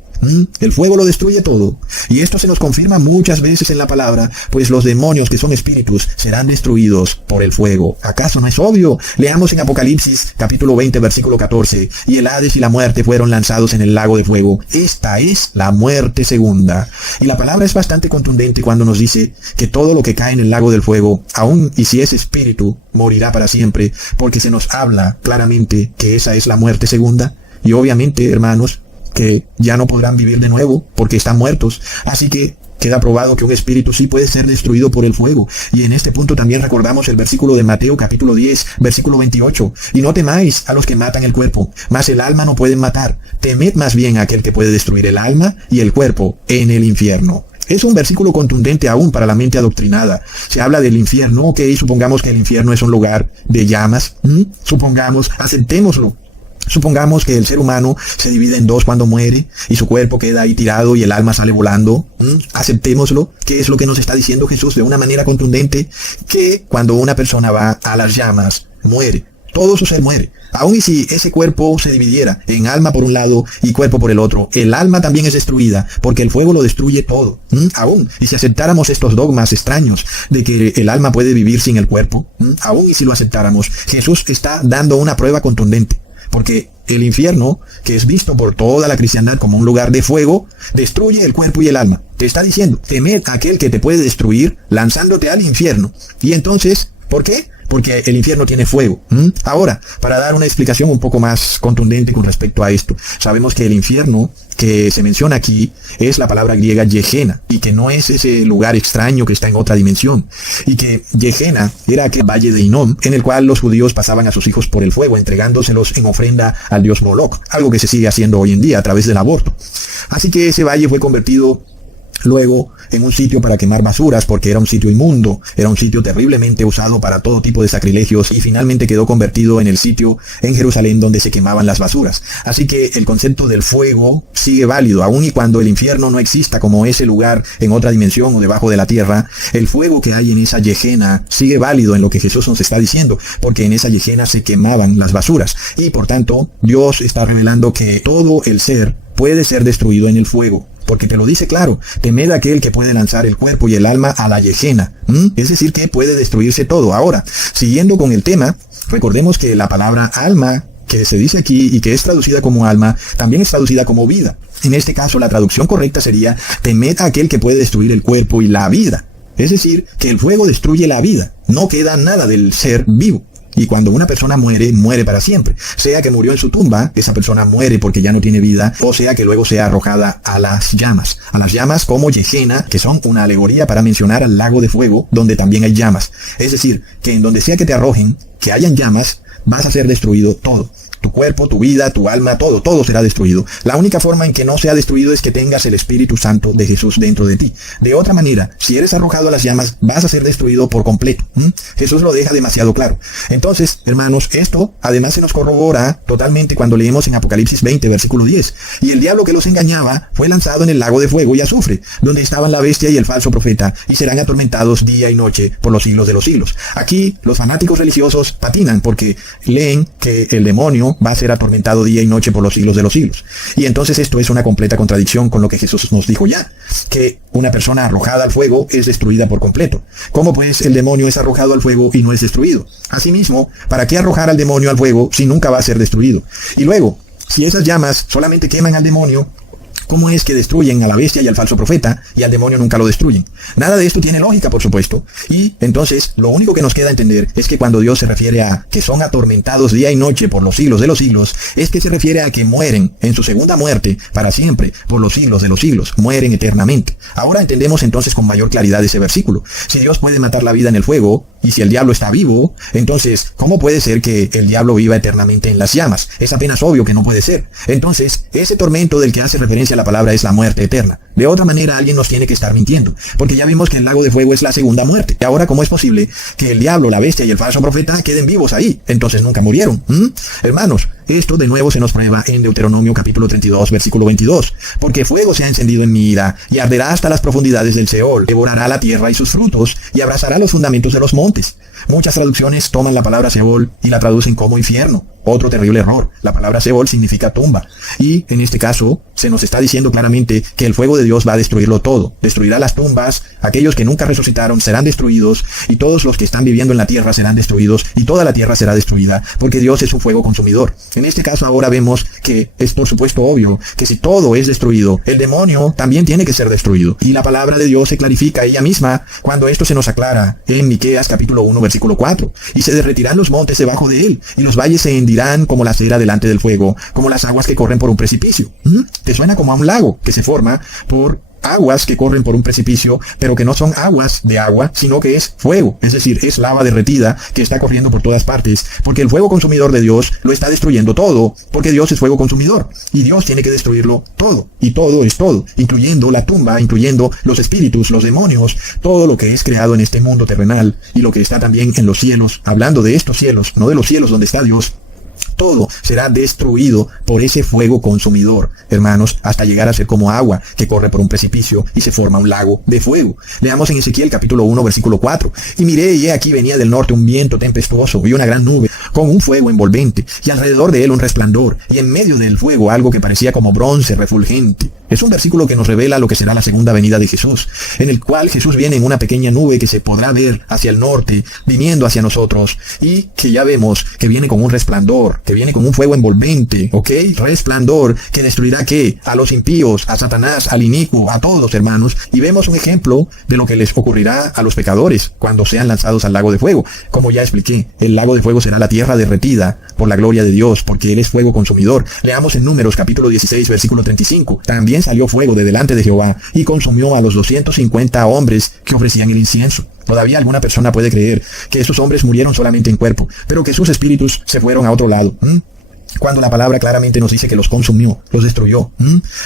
El fuego lo destruye todo. Y esto se nos confirma muchas veces en la palabra, pues los demonios que son espíritus serán destruidos por el fuego. ¿Acaso no es obvio? Leamos en Apocalipsis capítulo 20 versículo 14. Y el Hades y la muerte fueron lanzados en el lago de fuego. Esta es la muerte segunda. Y la palabra es bastante contundente cuando nos dice que todo lo que cae en el lago del fuego, aun y si es espíritu, morirá para siempre, porque se nos habla claramente que esa es la muerte segunda. Y obviamente, hermanos, que ya no podrán vivir de nuevo porque están muertos. Así que queda probado que un espíritu sí puede ser destruido por el fuego. Y en este punto también recordamos el versículo de Mateo capítulo 10, versículo 28. Y no temáis a los que matan el cuerpo, mas el alma no pueden matar. Temed más bien a aquel que puede destruir el alma y el cuerpo en el infierno. Es un versículo contundente aún para la mente adoctrinada. Se habla del infierno, ok, supongamos que el infierno es un lugar de llamas, supongamos, aceptémoslo. Supongamos que el ser humano se divide en dos cuando muere y su cuerpo queda ahí tirado y el alma sale volando. Aceptémoslo. ¿Qué es lo que nos está diciendo Jesús de una manera contundente? Que cuando una persona va a las llamas, muere. Todo su ser muere. Aun y si ese cuerpo se dividiera en alma por un lado y cuerpo por el otro, el alma también es destruida porque el fuego lo destruye todo. Aún y si aceptáramos estos dogmas extraños de que el alma puede vivir sin el cuerpo, aún y si lo aceptáramos, Jesús está dando una prueba contundente. Porque el infierno, que es visto por toda la cristiandad como un lugar de fuego, destruye el cuerpo y el alma. Te está diciendo, temed a aquel que te puede destruir lanzándote al infierno. Y entonces, ¿por qué? Porque el infierno tiene fuego. Ahora, para dar una explicación un poco más contundente con respecto a esto, sabemos que el infierno que se menciona aquí es la palabra griega Gehenna, y que no es ese lugar extraño que está en otra dimensión, y que Gehenna era aquel valle de Hinnom en el cual los judíos pasaban a sus hijos por el fuego, entregándoselos en ofrenda al dios Moloch, algo que se sigue haciendo hoy en día a través del aborto. Así que ese valle fue convertido luego en un sitio para quemar basuras, porque era un sitio inmundo, era un sitio terriblemente usado para todo tipo de sacrilegios, y finalmente quedó convertido en el sitio en Jerusalén donde se quemaban las basuras. Así que el concepto del fuego sigue válido, aun y cuando el infierno no exista como ese lugar en otra dimensión o debajo de la tierra. El fuego que hay en esa Gehenna sigue válido en lo que Jesús nos está diciendo, porque en esa Gehenna se quemaban las basuras, y por tanto Dios está revelando que todo el ser puede ser destruido en el fuego. Porque te lo dice claro, temed a aquel que puede lanzar el cuerpo y el alma a la Gehenna. Es decir, que puede destruirse todo. Ahora, siguiendo con el tema, recordemos que la palabra alma, que se dice aquí y que es traducida como alma, también es traducida como vida. En este caso, la traducción correcta sería, temed a aquel que puede destruir el cuerpo y la vida. Es decir, que el fuego destruye la vida. No queda nada del ser vivo. Y cuando una persona muere, muere para siempre. Sea que murió en su tumba, esa persona muere porque ya no tiene vida, o sea que luego sea arrojada a las llamas. A las llamas como Gehenna, que son una alegoría para mencionar al lago de fuego, donde también hay llamas. Es decir, que en donde sea que te arrojen, que hayan llamas, vas a ser destruido todo. Tu cuerpo, tu vida, tu alma, todo será destruido. La única forma en que no sea destruido es que tengas el Espíritu Santo de Jesús dentro de ti. De otra manera, si eres arrojado a las llamas, vas a ser destruido por completo. Jesús lo deja demasiado claro. Entonces, hermanos, esto además se nos corrobora totalmente cuando leemos en Apocalipsis 20, versículo 10. Y el diablo que los engañaba fue lanzado en el lago de fuego y azufre, donde estaban la bestia y el falso profeta, y serán atormentados día y noche por los siglos de los siglos. Aquí, los fanáticos religiosos patinan porque leen que el demonio va a ser atormentado día y noche por los siglos de los siglos. Y entonces esto es una completa contradicción con lo que Jesús nos dijo ya, que una persona arrojada al fuego es destruida por completo. ¿Cómo pues el demonio es arrojado al fuego y no es destruido? Asimismo, ¿para qué arrojar al demonio al fuego si nunca va a ser destruido? Y luego, si esas llamas solamente queman al demonio, ¿cómo es que destruyen a la bestia y al falso profeta y al demonio nunca lo destruyen? Nada de esto tiene lógica, por supuesto. Y entonces, lo único que nos queda entender es que cuando Dios se refiere a que son atormentados día y noche por los siglos de los siglos, es que se refiere a que mueren en su segunda muerte para siempre, por los siglos de los siglos, mueren eternamente. Ahora entendemos entonces con mayor claridad ese versículo. Si Dios puede matar la vida en el fuego, y si el diablo está vivo, entonces, ¿cómo puede ser que el diablo viva eternamente en las llamas? Es apenas obvio que no puede ser. Entonces, ese tormento del que hace referencia la palabra es la muerte eterna. De otra manera, alguien nos tiene que estar mintiendo, porque ya vimos que el lago de fuego es la segunda muerte. Y ahora, ¿cómo es posible que el diablo, la bestia y el falso profeta queden vivos ahí? Entonces nunca murieron. Hermanos, esto de nuevo se nos prueba en Deuteronomio capítulo 32, versículo 22. Porque fuego se ha encendido en mi ira, y arderá hasta las profundidades del Seol, devorará la tierra y sus frutos, y abrazará los fundamentos de los montes. Muchas traducciones toman la palabra Seol y la traducen como infierno. Otro terrible error. La palabra Seol significa tumba. Y en este caso, se nos está diciendo claramente que el fuego de Dios va a destruirlo todo. Destruirá las tumbas, aquellos que nunca resucitaron serán destruidos, y todos los que están viviendo en la tierra serán destruidos, y toda la tierra será destruida, porque Dios es un fuego consumidor. En este caso ahora vemos que es por supuesto obvio que si todo es destruido, el demonio también tiene que ser destruido. Y la palabra de Dios se clarifica ella misma cuando esto se nos aclara en Miqueas capítulo 1, versículo 4. Y se derretirán los montes debajo de él, y los valles se hendirán como la cera delante del fuego, como las aguas que corren por un precipicio. ¿Te suena como a un lago que se forma por aguas que corren por un precipicio, pero que no son aguas de agua, sino que es fuego, es decir, es lava derretida que está corriendo por todas partes, porque el fuego consumidor de Dios lo está destruyendo todo, porque Dios es fuego consumidor, y Dios tiene que destruirlo todo, y todo es todo, incluyendo la tumba, incluyendo los espíritus, los demonios, todo lo que es creado en este mundo terrenal, y lo que está también en los cielos, hablando de estos cielos, no de los cielos donde está Dios. Todo será destruido por ese fuego consumidor, hermanos, hasta llegar a ser como agua que corre por un precipicio y se forma un lago de fuego. Leamos en Ezequiel capítulo 1, versículo 4. Y miré, y he aquí venía del norte un viento tempestuoso y una gran nube, con un fuego envolvente, y alrededor de él un resplandor, y en medio del fuego algo que parecía como bronce refulgente. Es un versículo que nos revela lo que será la segunda venida de Jesús, en el cual Jesús viene en una pequeña nube que se podrá ver hacia el norte, viniendo hacia nosotros, y que ya vemos que viene con un resplandor, que viene con un fuego envolvente, ¿ok? Resplandor que destruirá, ¿qué? A los impíos, a Satanás, al inicuo, a todos, hermanos, y vemos un ejemplo de lo que les ocurrirá a los pecadores cuando sean lanzados al lago de fuego. Como ya expliqué, el lago de fuego será la tierra derretida por la gloria de Dios, porque Él es fuego consumidor. Leamos en Números capítulo 16, versículo 35. También salió fuego de delante de Jehová y consumió a los 250 hombres que ofrecían el incienso. Todavía alguna persona puede creer que esos hombres murieron solamente en cuerpo, pero que sus espíritus se fueron a otro lado. Cuando la palabra claramente nos dice que los consumió, los destruyó.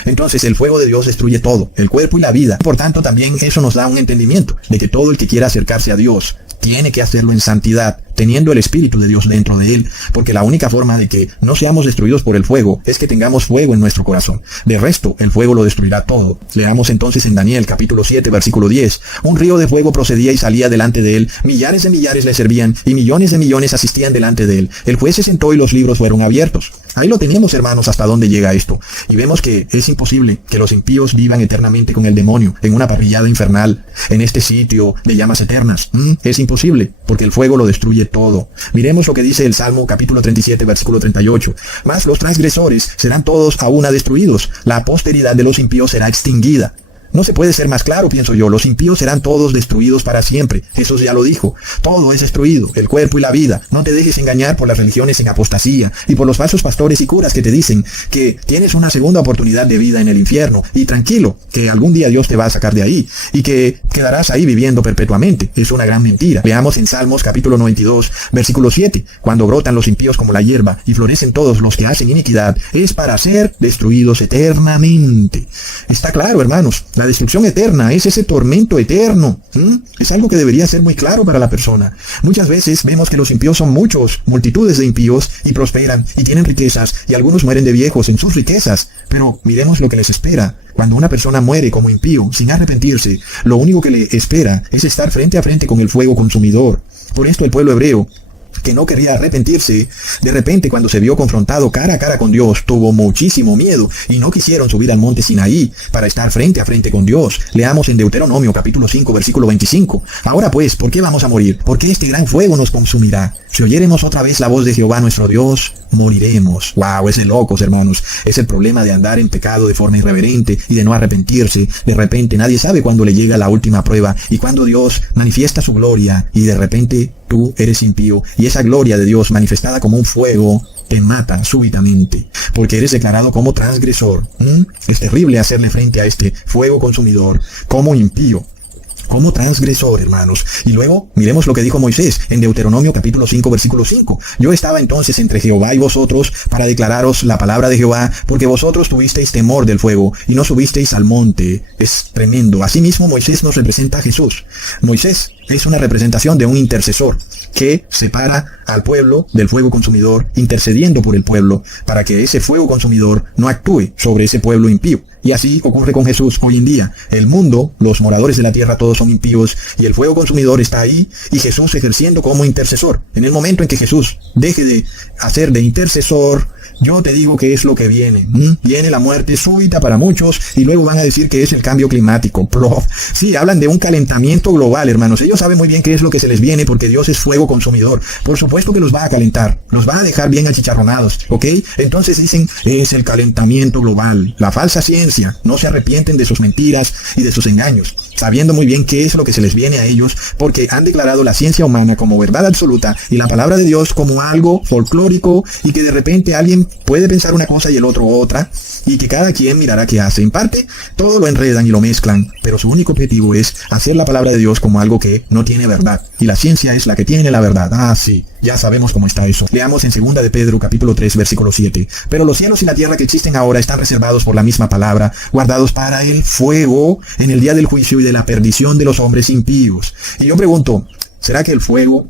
Entonces el fuego de Dios destruye todo, el cuerpo y la vida. Por tanto, también eso nos da un entendimiento de que todo el que quiera acercarse a Dios tiene que hacerlo en santidad, teniendo el Espíritu de Dios dentro de él, porque la única forma de que no seamos destruidos por el fuego es que tengamos fuego en nuestro corazón. De resto, el fuego lo destruirá todo. Leamos entonces en Daniel capítulo 7, versículo 10. Un río de fuego procedía y salía delante de él, millares de millares le servían, y millones de millones asistían delante de él. El juez se sentó y los libros fueron abiertos. Ahí lo tenemos, hermanos, hasta dónde llega esto. Y vemos que es imposible que los impíos vivan eternamente con el demonio, en una parrillada infernal, en este sitio de llamas eternas. Es imposible, porque el fuego lo destruye todo. Miremos lo que dice el Salmo capítulo 37, versículo 38. Mas los transgresores serán todos a una destruidos. La posteridad de los impíos será extinguida. No se puede ser más claro, pienso yo. Los impíos serán todos destruidos para siempre. Jesús ya lo dijo. Todo es destruido, el cuerpo y la vida. No te dejes engañar por las religiones en apostasía y por los falsos pastores y curas que te dicen que tienes una segunda oportunidad de vida en el infierno. Y tranquilo, que algún día Dios te va a sacar de ahí y que quedarás ahí viviendo perpetuamente. Es una gran mentira. Veamos en Salmos capítulo 92, versículo 7. Cuando brotan los impíos como la hierba y florecen todos los que hacen iniquidad, es para ser destruidos eternamente. Está claro, hermanos. La destrucción eterna es ese tormento eterno. Es algo que debería ser muy claro para la persona. Muchas veces vemos que los impíos son muchos, multitudes de impíos, y prosperan, y tienen riquezas, y algunos mueren de viejos en sus riquezas. Pero miremos lo que les espera. Cuando una persona muere como impío, sin arrepentirse, lo único que le espera es estar frente a frente con el fuego consumidor. Por esto el pueblo hebreo, que no quería arrepentirse, de repente cuando se vio confrontado cara a cara con Dios, tuvo muchísimo miedo y no quisieron subir al monte Sinaí para estar frente a frente con Dios. Leamos en Deuteronomio capítulo 5, versículo 25. Ahora pues, ¿por qué vamos a morir? Porque este gran fuego nos consumirá. Si oyéremos otra vez la voz de Jehová nuestro Dios, moriremos. Wow, es de locos, hermanos. Es el problema de andar en pecado de forma irreverente y de no arrepentirse. De repente nadie sabe cuándo le llega la última prueba y cuando Dios manifiesta su gloria y de repente tú eres impío y esa gloria de Dios manifestada como un fuego te mata súbitamente porque eres declarado como transgresor. Es terrible hacerle frente a este fuego consumidor como impío, como transgresor, hermanos. Y luego, miremos lo que dijo Moisés en Deuteronomio capítulo 5, versículo 5. Yo estaba entonces entre Jehová y vosotros para declararos la palabra de Jehová, porque vosotros tuvisteis temor del fuego y no subisteis al monte. Es tremendo. Asimismo, Moisés nos representa a Jesús. Moisés es una representación de un intercesor que separa al pueblo del fuego consumidor, intercediendo por el pueblo para que ese fuego consumidor no actúe sobre ese pueblo impío. Y así ocurre con Jesús hoy en día. El mundo, los moradores de la tierra, todos son impíos y el fuego consumidor está ahí y Jesús ejerciendo como intercesor. En el momento en que Jesús deje de hacer de intercesor, yo te digo que es lo que viene. Viene la muerte súbita para muchos y luego van a decir que es el cambio climático. Sí, hablan de un calentamiento global, hermanos. Ellos saben muy bien qué es lo que se les viene porque Dios es fuego consumidor. Por supuesto que los va a calentar, los va a dejar bien achicharronados, ¿ok? Entonces dicen, es el calentamiento global. La falsa ciencia, no se arrepienten de sus mentiras y de sus engaños. sabiendo muy bien qué es lo que se les viene a ellos, porque han declarado la ciencia humana como verdad absoluta y la palabra de Dios como algo folclórico, y que de repente alguien puede pensar una cosa y el otro otra, y que cada quien mirará qué hace. En parte, todo lo enredan y lo mezclan, pero su único objetivo es hacer la palabra de Dios como algo que no tiene verdad, y la ciencia es la que tiene la verdad. Ah, sí, ya sabemos cómo está eso. Leamos en 2 de Pedro, capítulo 3, versículo 7. Pero los cielos y la tierra que existen ahora están reservados por la misma palabra, guardados para el fuego en el día del juicio y de la perdición de los hombres impíos. Y yo pregunto, ¿será que el fuego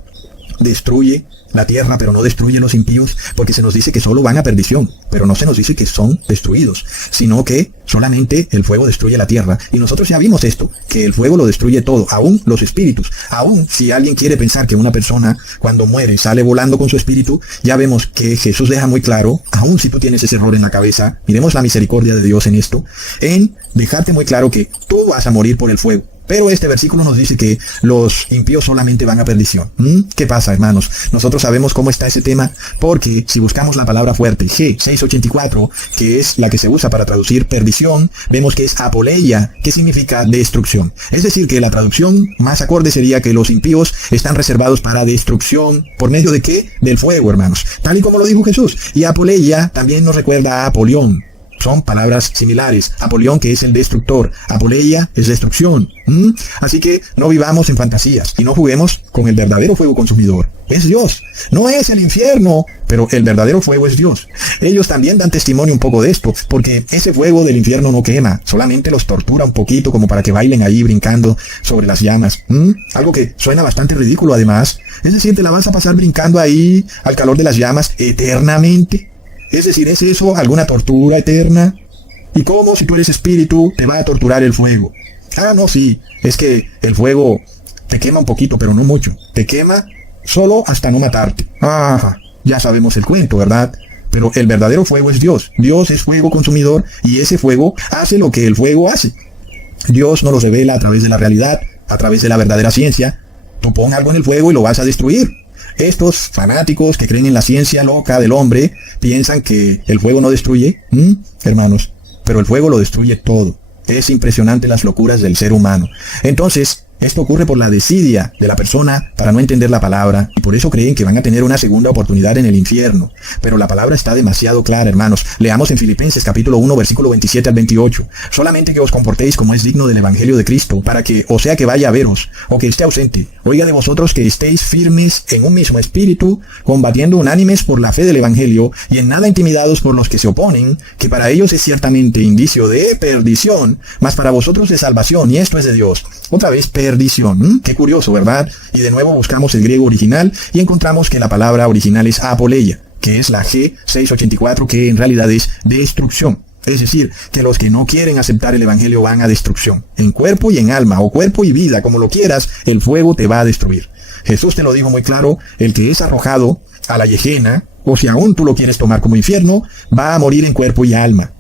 destruye la tierra, pero no destruye los impíos? Porque se nos dice que solo van a perdición, pero no se nos dice que son destruidos, sino que solamente el fuego destruye la tierra. Y nosotros ya vimos esto, que el fuego lo destruye todo, aún los espíritus. Aún si alguien quiere pensar que una persona cuando muere sale volando con su espíritu, ya vemos que Jesús deja muy claro, aún si tú tienes ese error en la cabeza, miremos la misericordia de Dios en esto, en dejarte muy claro que tú vas a morir por el fuego. Pero este versículo nos dice que los impíos solamente van a perdición. ¿Qué pasa, hermanos? Nosotros sabemos cómo está ese tema, porque si buscamos la palabra fuerte, G684, que es la que se usa para traducir perdición, vemos que es apoleia, que significa destrucción. Es decir, que la traducción más acorde sería que los impíos están reservados para destrucción. ¿Por medio de qué? Del fuego, hermanos. Tal y como lo dijo Jesús. Y apoleia también nos recuerda a Apolión. Son palabras similares. Apolión, que es el destructor. Apoleia es destrucción. Así que no vivamos en fantasías y no juguemos con el verdadero fuego consumidor. Es Dios. No es el infierno, pero el verdadero fuego es Dios. Ellos también dan testimonio un poco de esto, porque ese fuego del infierno no quema, solamente los tortura un poquito como para que bailen ahí brincando sobre las llamas. Algo que suena bastante ridículo además. Es decir, te la vas a pasar brincando ahí al calor de las llamas eternamente. Es decir, ¿es eso alguna tortura eterna? ¿Y cómo, si tú eres espíritu, te va a torturar el fuego? Ah, no, sí, es que el fuego te quema un poquito, pero no mucho. Te quema solo hasta no matarte. Ah, ya sabemos el cuento, ¿verdad? Pero el verdadero fuego es Dios. Dios es fuego consumidor y ese fuego hace lo que el fuego hace. Dios nos lo revela a través de la realidad, a través de la verdadera ciencia. Tú pon algo en el fuego y lo vas a destruir. Estos fanáticos que creen en la ciencia loca del hombre piensan que el fuego no destruye, hermanos, pero el fuego lo destruye todo. Es impresionante las locuras del ser humano. Entonces, esto ocurre por la desidia de la persona para no entender la palabra, y por eso creen que van a tener una segunda oportunidad en el infierno. Pero la palabra está demasiado clara, hermanos. Leamos en Filipenses capítulo 1, versículo 27 al 28. Solamente que os comportéis como es digno del evangelio de Cristo, para que, o sea que vaya a veros, o que esté ausente, oiga de vosotros que estéis firmes en un mismo espíritu, combatiendo unánimes por la fe del evangelio, y en nada intimidados por los que se oponen, que para ellos es ciertamente indicio de perdición, mas para vosotros de salvación, y esto es de Dios. Otra vez, perdición. Qué curioso, ¿verdad? Y de nuevo buscamos el griego original y encontramos que la palabra original es apoleia, que es la G684, que en realidad es destrucción. Es decir, que los que no quieren aceptar el evangelio van a destrucción. En cuerpo y en alma, o cuerpo y vida, como lo quieras, el fuego te va a destruir. Jesús te lo dijo muy claro, el que es arrojado a la Gehenna, o si aún tú lo quieres tomar como infierno, va a morir en cuerpo y alma.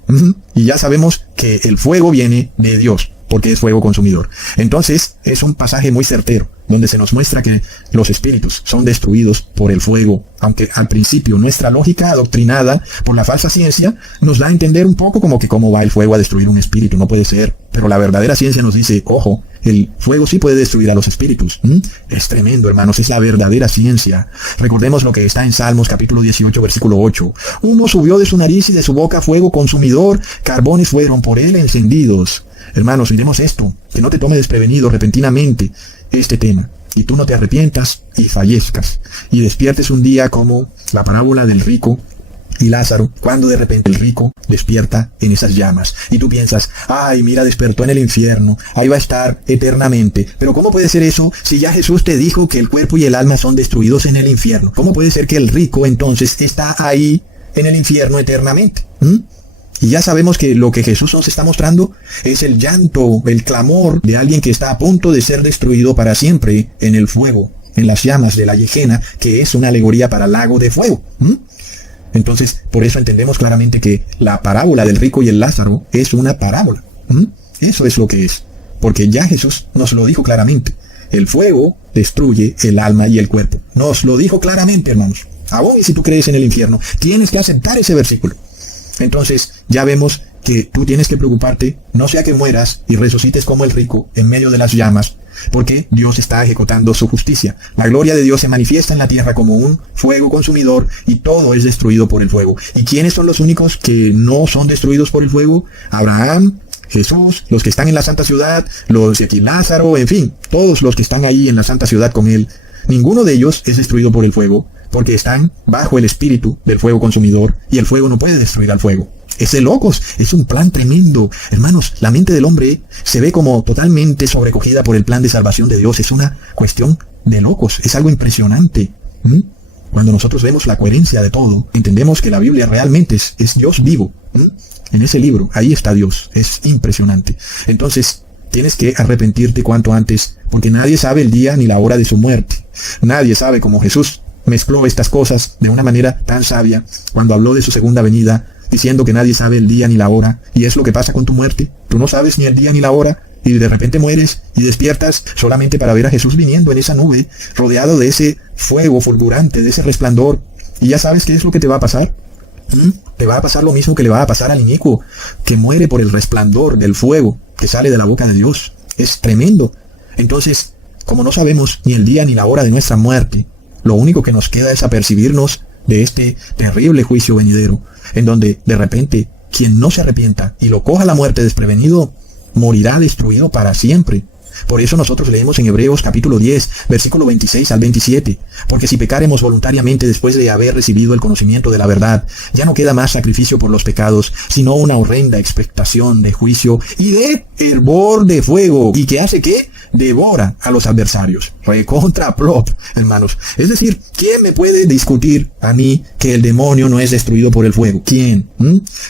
Y ya sabemos que el fuego viene de Dios, porque es fuego consumidor. Entonces, es un pasaje muy certero, donde se nos muestra que los espíritus son destruidos por el fuego, aunque al principio nuestra lógica adoctrinada por la falsa ciencia nos da a entender un poco como que cómo va el fuego a destruir un espíritu, no puede ser. Pero la verdadera ciencia nos dice, ojo, el fuego sí puede destruir a los espíritus. Es tremendo, hermanos, es la verdadera ciencia. Recordemos lo que está en Salmos capítulo 18, versículo 8. Humo subió de su nariz y de su boca fuego consumidor, carbones fueron por él encendidos. Hermanos, miremos esto, que no te tome desprevenido repentinamente este tema, y tú no te arrepientas y fallezcas, y despiertes un día como la parábola del rico y Lázaro, cuando de repente el rico despierta en esas llamas, y tú piensas, ay, mira, despertó en el infierno, ahí va a estar eternamente. Pero ¿cómo puede ser eso si ya Jesús te dijo que el cuerpo y el alma son destruidos en el infierno? ¿Cómo puede ser que el rico entonces está ahí en el infierno eternamente? Y ya sabemos que lo que Jesús nos está mostrando es el llanto, el clamor de alguien que está a punto de ser destruido para siempre en el fuego, en las llamas de la Gehenna, que es una alegoría para el lago de fuego. Entonces, por eso entendemos claramente que la parábola del rico y el Lázaro es una parábola. Eso es lo que es. Porque ya Jesús nos lo dijo claramente. El fuego destruye el alma y el cuerpo. Nos lo dijo claramente, hermanos. Aún si tú crees en el infierno, tienes que aceptar ese versículo. Entonces, ya vemos que tú tienes que preocuparte, no sea que mueras y resucites como el rico en medio de las llamas, porque Dios está ejecutando su justicia. La gloria de Dios se manifiesta en la tierra como un fuego consumidor y todo es destruido por el fuego. ¿Y quiénes son los únicos que no son destruidos por el fuego? Abraham, Jesús, los que están en la santa ciudad, los de aquí Lázaro, en fin, todos los que están ahí en la santa ciudad con él. Ninguno de ellos es destruido por el fuego, porque están bajo el espíritu del fuego consumidor y el fuego no puede destruir al fuego. Es de locos, es un plan tremendo. Hermanos, la mente del hombre se ve como totalmente sobrecogida por el plan de salvación de Dios. Es una cuestión de locos, es algo impresionante. Cuando nosotros vemos la coherencia de todo, entendemos que la Biblia realmente es Dios vivo. En ese libro, ahí está Dios, es impresionante. Entonces, tienes que arrepentirte cuanto antes, porque nadie sabe el día ni la hora de su muerte. Nadie sabe cómo Jesús mezcló estas cosas de una manera tan sabia cuando habló de su segunda venida, diciendo que nadie sabe el día ni la hora, y es lo que pasa con tu muerte. Tú no sabes ni el día ni la hora, y de repente mueres y despiertas solamente para ver a Jesús viniendo en esa nube, rodeado de ese fuego fulgurante, de ese resplandor, y ya sabes qué es lo que te va a pasar. Te va a pasar lo mismo que le va a pasar al inicuo, que muere por el resplandor del fuego que sale de la boca de Dios. Es tremendo. Entonces, como no sabemos ni el día ni la hora de nuestra muerte, lo único que nos queda es apercibirnos de este terrible juicio venidero, en donde de repente quien no se arrepienta y lo coja la muerte desprevenido, morirá destruido para siempre. Por eso nosotros leemos en Hebreos capítulo 10, versículo 26 al 27, porque si pecaremos voluntariamente después de haber recibido el conocimiento de la verdad, ya no queda más sacrificio por los pecados, sino una horrenda expectación de juicio y de hervor de fuego. ¿Y qué hace qué? Devora a los adversarios. Recontra plop, hermanos. Es decir, ¿quién me puede discutir a mí que el demonio no es destruido por el fuego? ¿Quién?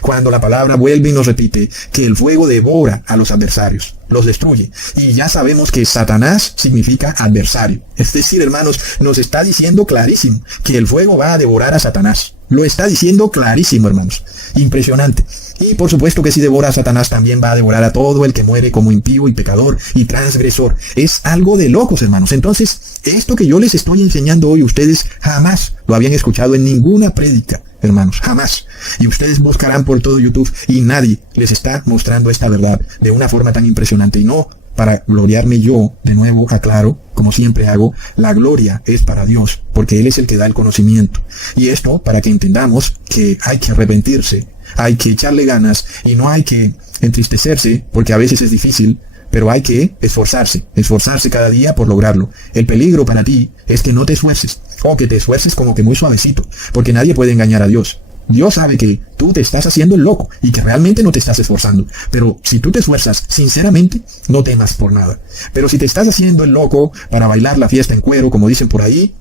Cuando la palabra vuelve y nos repite que el fuego devora a los adversarios, los destruye. Y ya sabemos que Satanás significa adversario. Es decir, hermanos, nos está diciendo clarísimo que el fuego va a devorar a Satanás. Lo está diciendo clarísimo, hermanos. Impresionante. Y por supuesto que si devora a Satanás, también va a devorar a todo el que muere como impío y pecador y transgresor. Es algo de locos, hermanos. Entonces, esto que yo les estoy enseñando hoy, ustedes jamás lo habían escuchado en ninguna prédica, hermanos. Jamás. Y ustedes buscarán por todo YouTube y nadie les está mostrando esta verdad de una forma tan impresionante. Y no para gloriarme yo, de nuevo aclaro, como siempre hago, la gloria es para Dios, porque Él es el que da el conocimiento. Y esto para que entendamos que hay que arrepentirse, hay que echarle ganas y no hay que entristecerse, porque a veces es difícil, pero hay que esforzarse cada día por lograrlo. El peligro para ti es que no te esfuerces, o que te esfuerces como que muy suavecito, porque nadie puede engañar a Dios. Dios sabe que tú te estás haciendo el loco y que realmente no te estás esforzando. Pero si tú te esfuerzas sinceramente, no temas por nada. Pero si te estás haciendo el loco para bailar la fiesta en cuero, como dicen por ahí,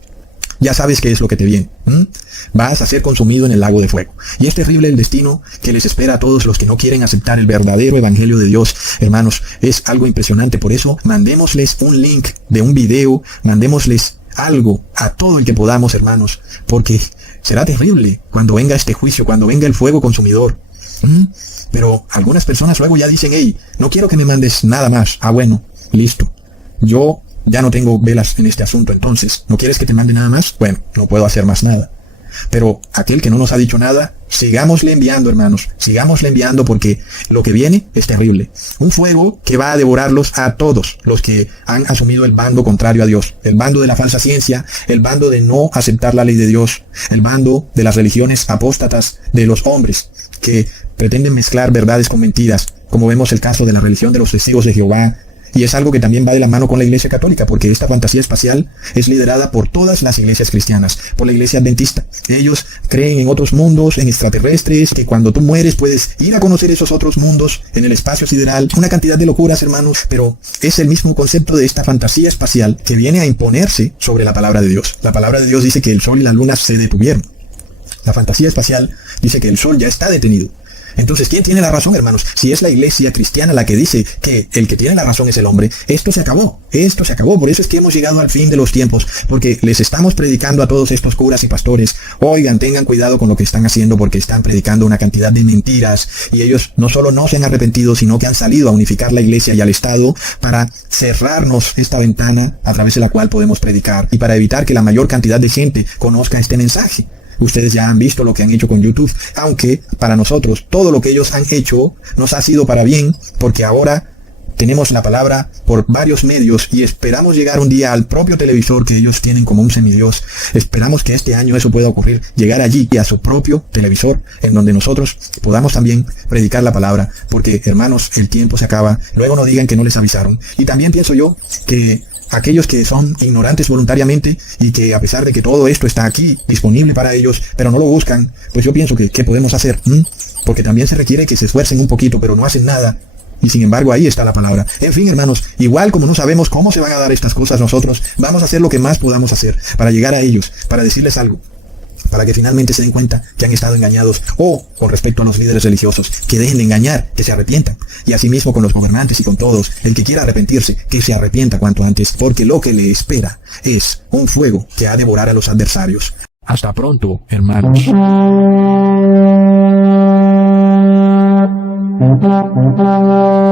ya sabes qué es lo que te viene. Vas a ser consumido en el lago de fuego. Y es terrible el destino que les espera a todos los que no quieren aceptar el verdadero evangelio de Dios. Hermanos, es algo impresionante. Por eso, mandémosles un link de un video, mandémosles algo a todo el que podamos, hermanos, porque será terrible cuando venga este juicio, cuando venga el fuego consumidor. Pero algunas personas luego ya dicen, hey, no quiero que me mandes nada más. Ah, bueno, listo. Yo ya no tengo velas en este asunto, entonces, ¿no quieres que te mande nada más? Bueno, no puedo hacer más nada. Pero aquel que no nos ha dicho nada, sigámosle enviando, hermanos, sigámosle enviando, porque lo que viene es terrible. Un fuego que va a devorarlos a todos los que han asumido el bando contrario a Dios, el bando de la falsa ciencia, el bando de no aceptar la ley de Dios, el bando de las religiones apóstatas de los hombres que pretenden mezclar verdades con mentiras, como vemos el caso de la religión de los testigos de Jehová. Y es algo que también va de la mano con la iglesia católica, porque esta fantasía espacial es liderada por todas las iglesias cristianas, por la iglesia adventista. Ellos creen en otros mundos, en extraterrestres, que cuando tú mueres puedes ir a conocer esos otros mundos en el espacio sideral. Una cantidad de locuras, hermanos, pero es el mismo concepto de esta fantasía espacial que viene a imponerse sobre la palabra de Dios. La palabra de Dios dice que el sol y la luna se detuvieron. La fantasía espacial dice que el sol ya está detenido. Entonces, ¿quién tiene la razón, hermanos? Si es la iglesia cristiana la que dice que el que tiene la razón es el hombre, esto se acabó. Por eso es que hemos llegado al fin de los tiempos, porque les estamos predicando a todos estos curas y pastores, oigan, tengan cuidado con lo que están haciendo, porque están predicando una cantidad de mentiras, y ellos no solo no se han arrepentido, sino que han salido a unificar la iglesia y al Estado para cerrarnos esta ventana a través de la cual podemos predicar, y para evitar que la mayor cantidad de gente conozca este mensaje. Ustedes ya han visto lo que han hecho con YouTube, aunque para nosotros todo lo que ellos han hecho nos ha sido para bien, porque ahora tenemos la palabra por varios medios y esperamos llegar un día al propio televisor que ellos tienen como un semidios. Esperamos que este año eso pueda ocurrir, llegar allí y a su propio televisor, en donde nosotros podamos también predicar la palabra, porque hermanos, el tiempo se acaba, luego no digan que no les avisaron. Y también pienso yo que aquellos que son ignorantes voluntariamente y que a pesar de que todo esto está aquí disponible para ellos, pero no lo buscan, pues yo pienso que ¿qué podemos hacer? Porque también se requiere que se esfuercen un poquito, pero no hacen nada. Y sin embargo ahí está la palabra. En fin, hermanos, igual como no sabemos cómo se van a dar estas cosas nosotros, vamos a hacer lo que más podamos hacer para llegar a ellos, para decirles algo, para que finalmente se den cuenta que han estado engañados, o con respecto a los líderes religiosos, que dejen de engañar, que se arrepientan, y asimismo con los gobernantes y con todos, el que quiera arrepentirse, que se arrepienta cuanto antes, porque lo que le espera es un fuego que ha de devorar a los adversarios. Hasta pronto, hermanos. Thank you.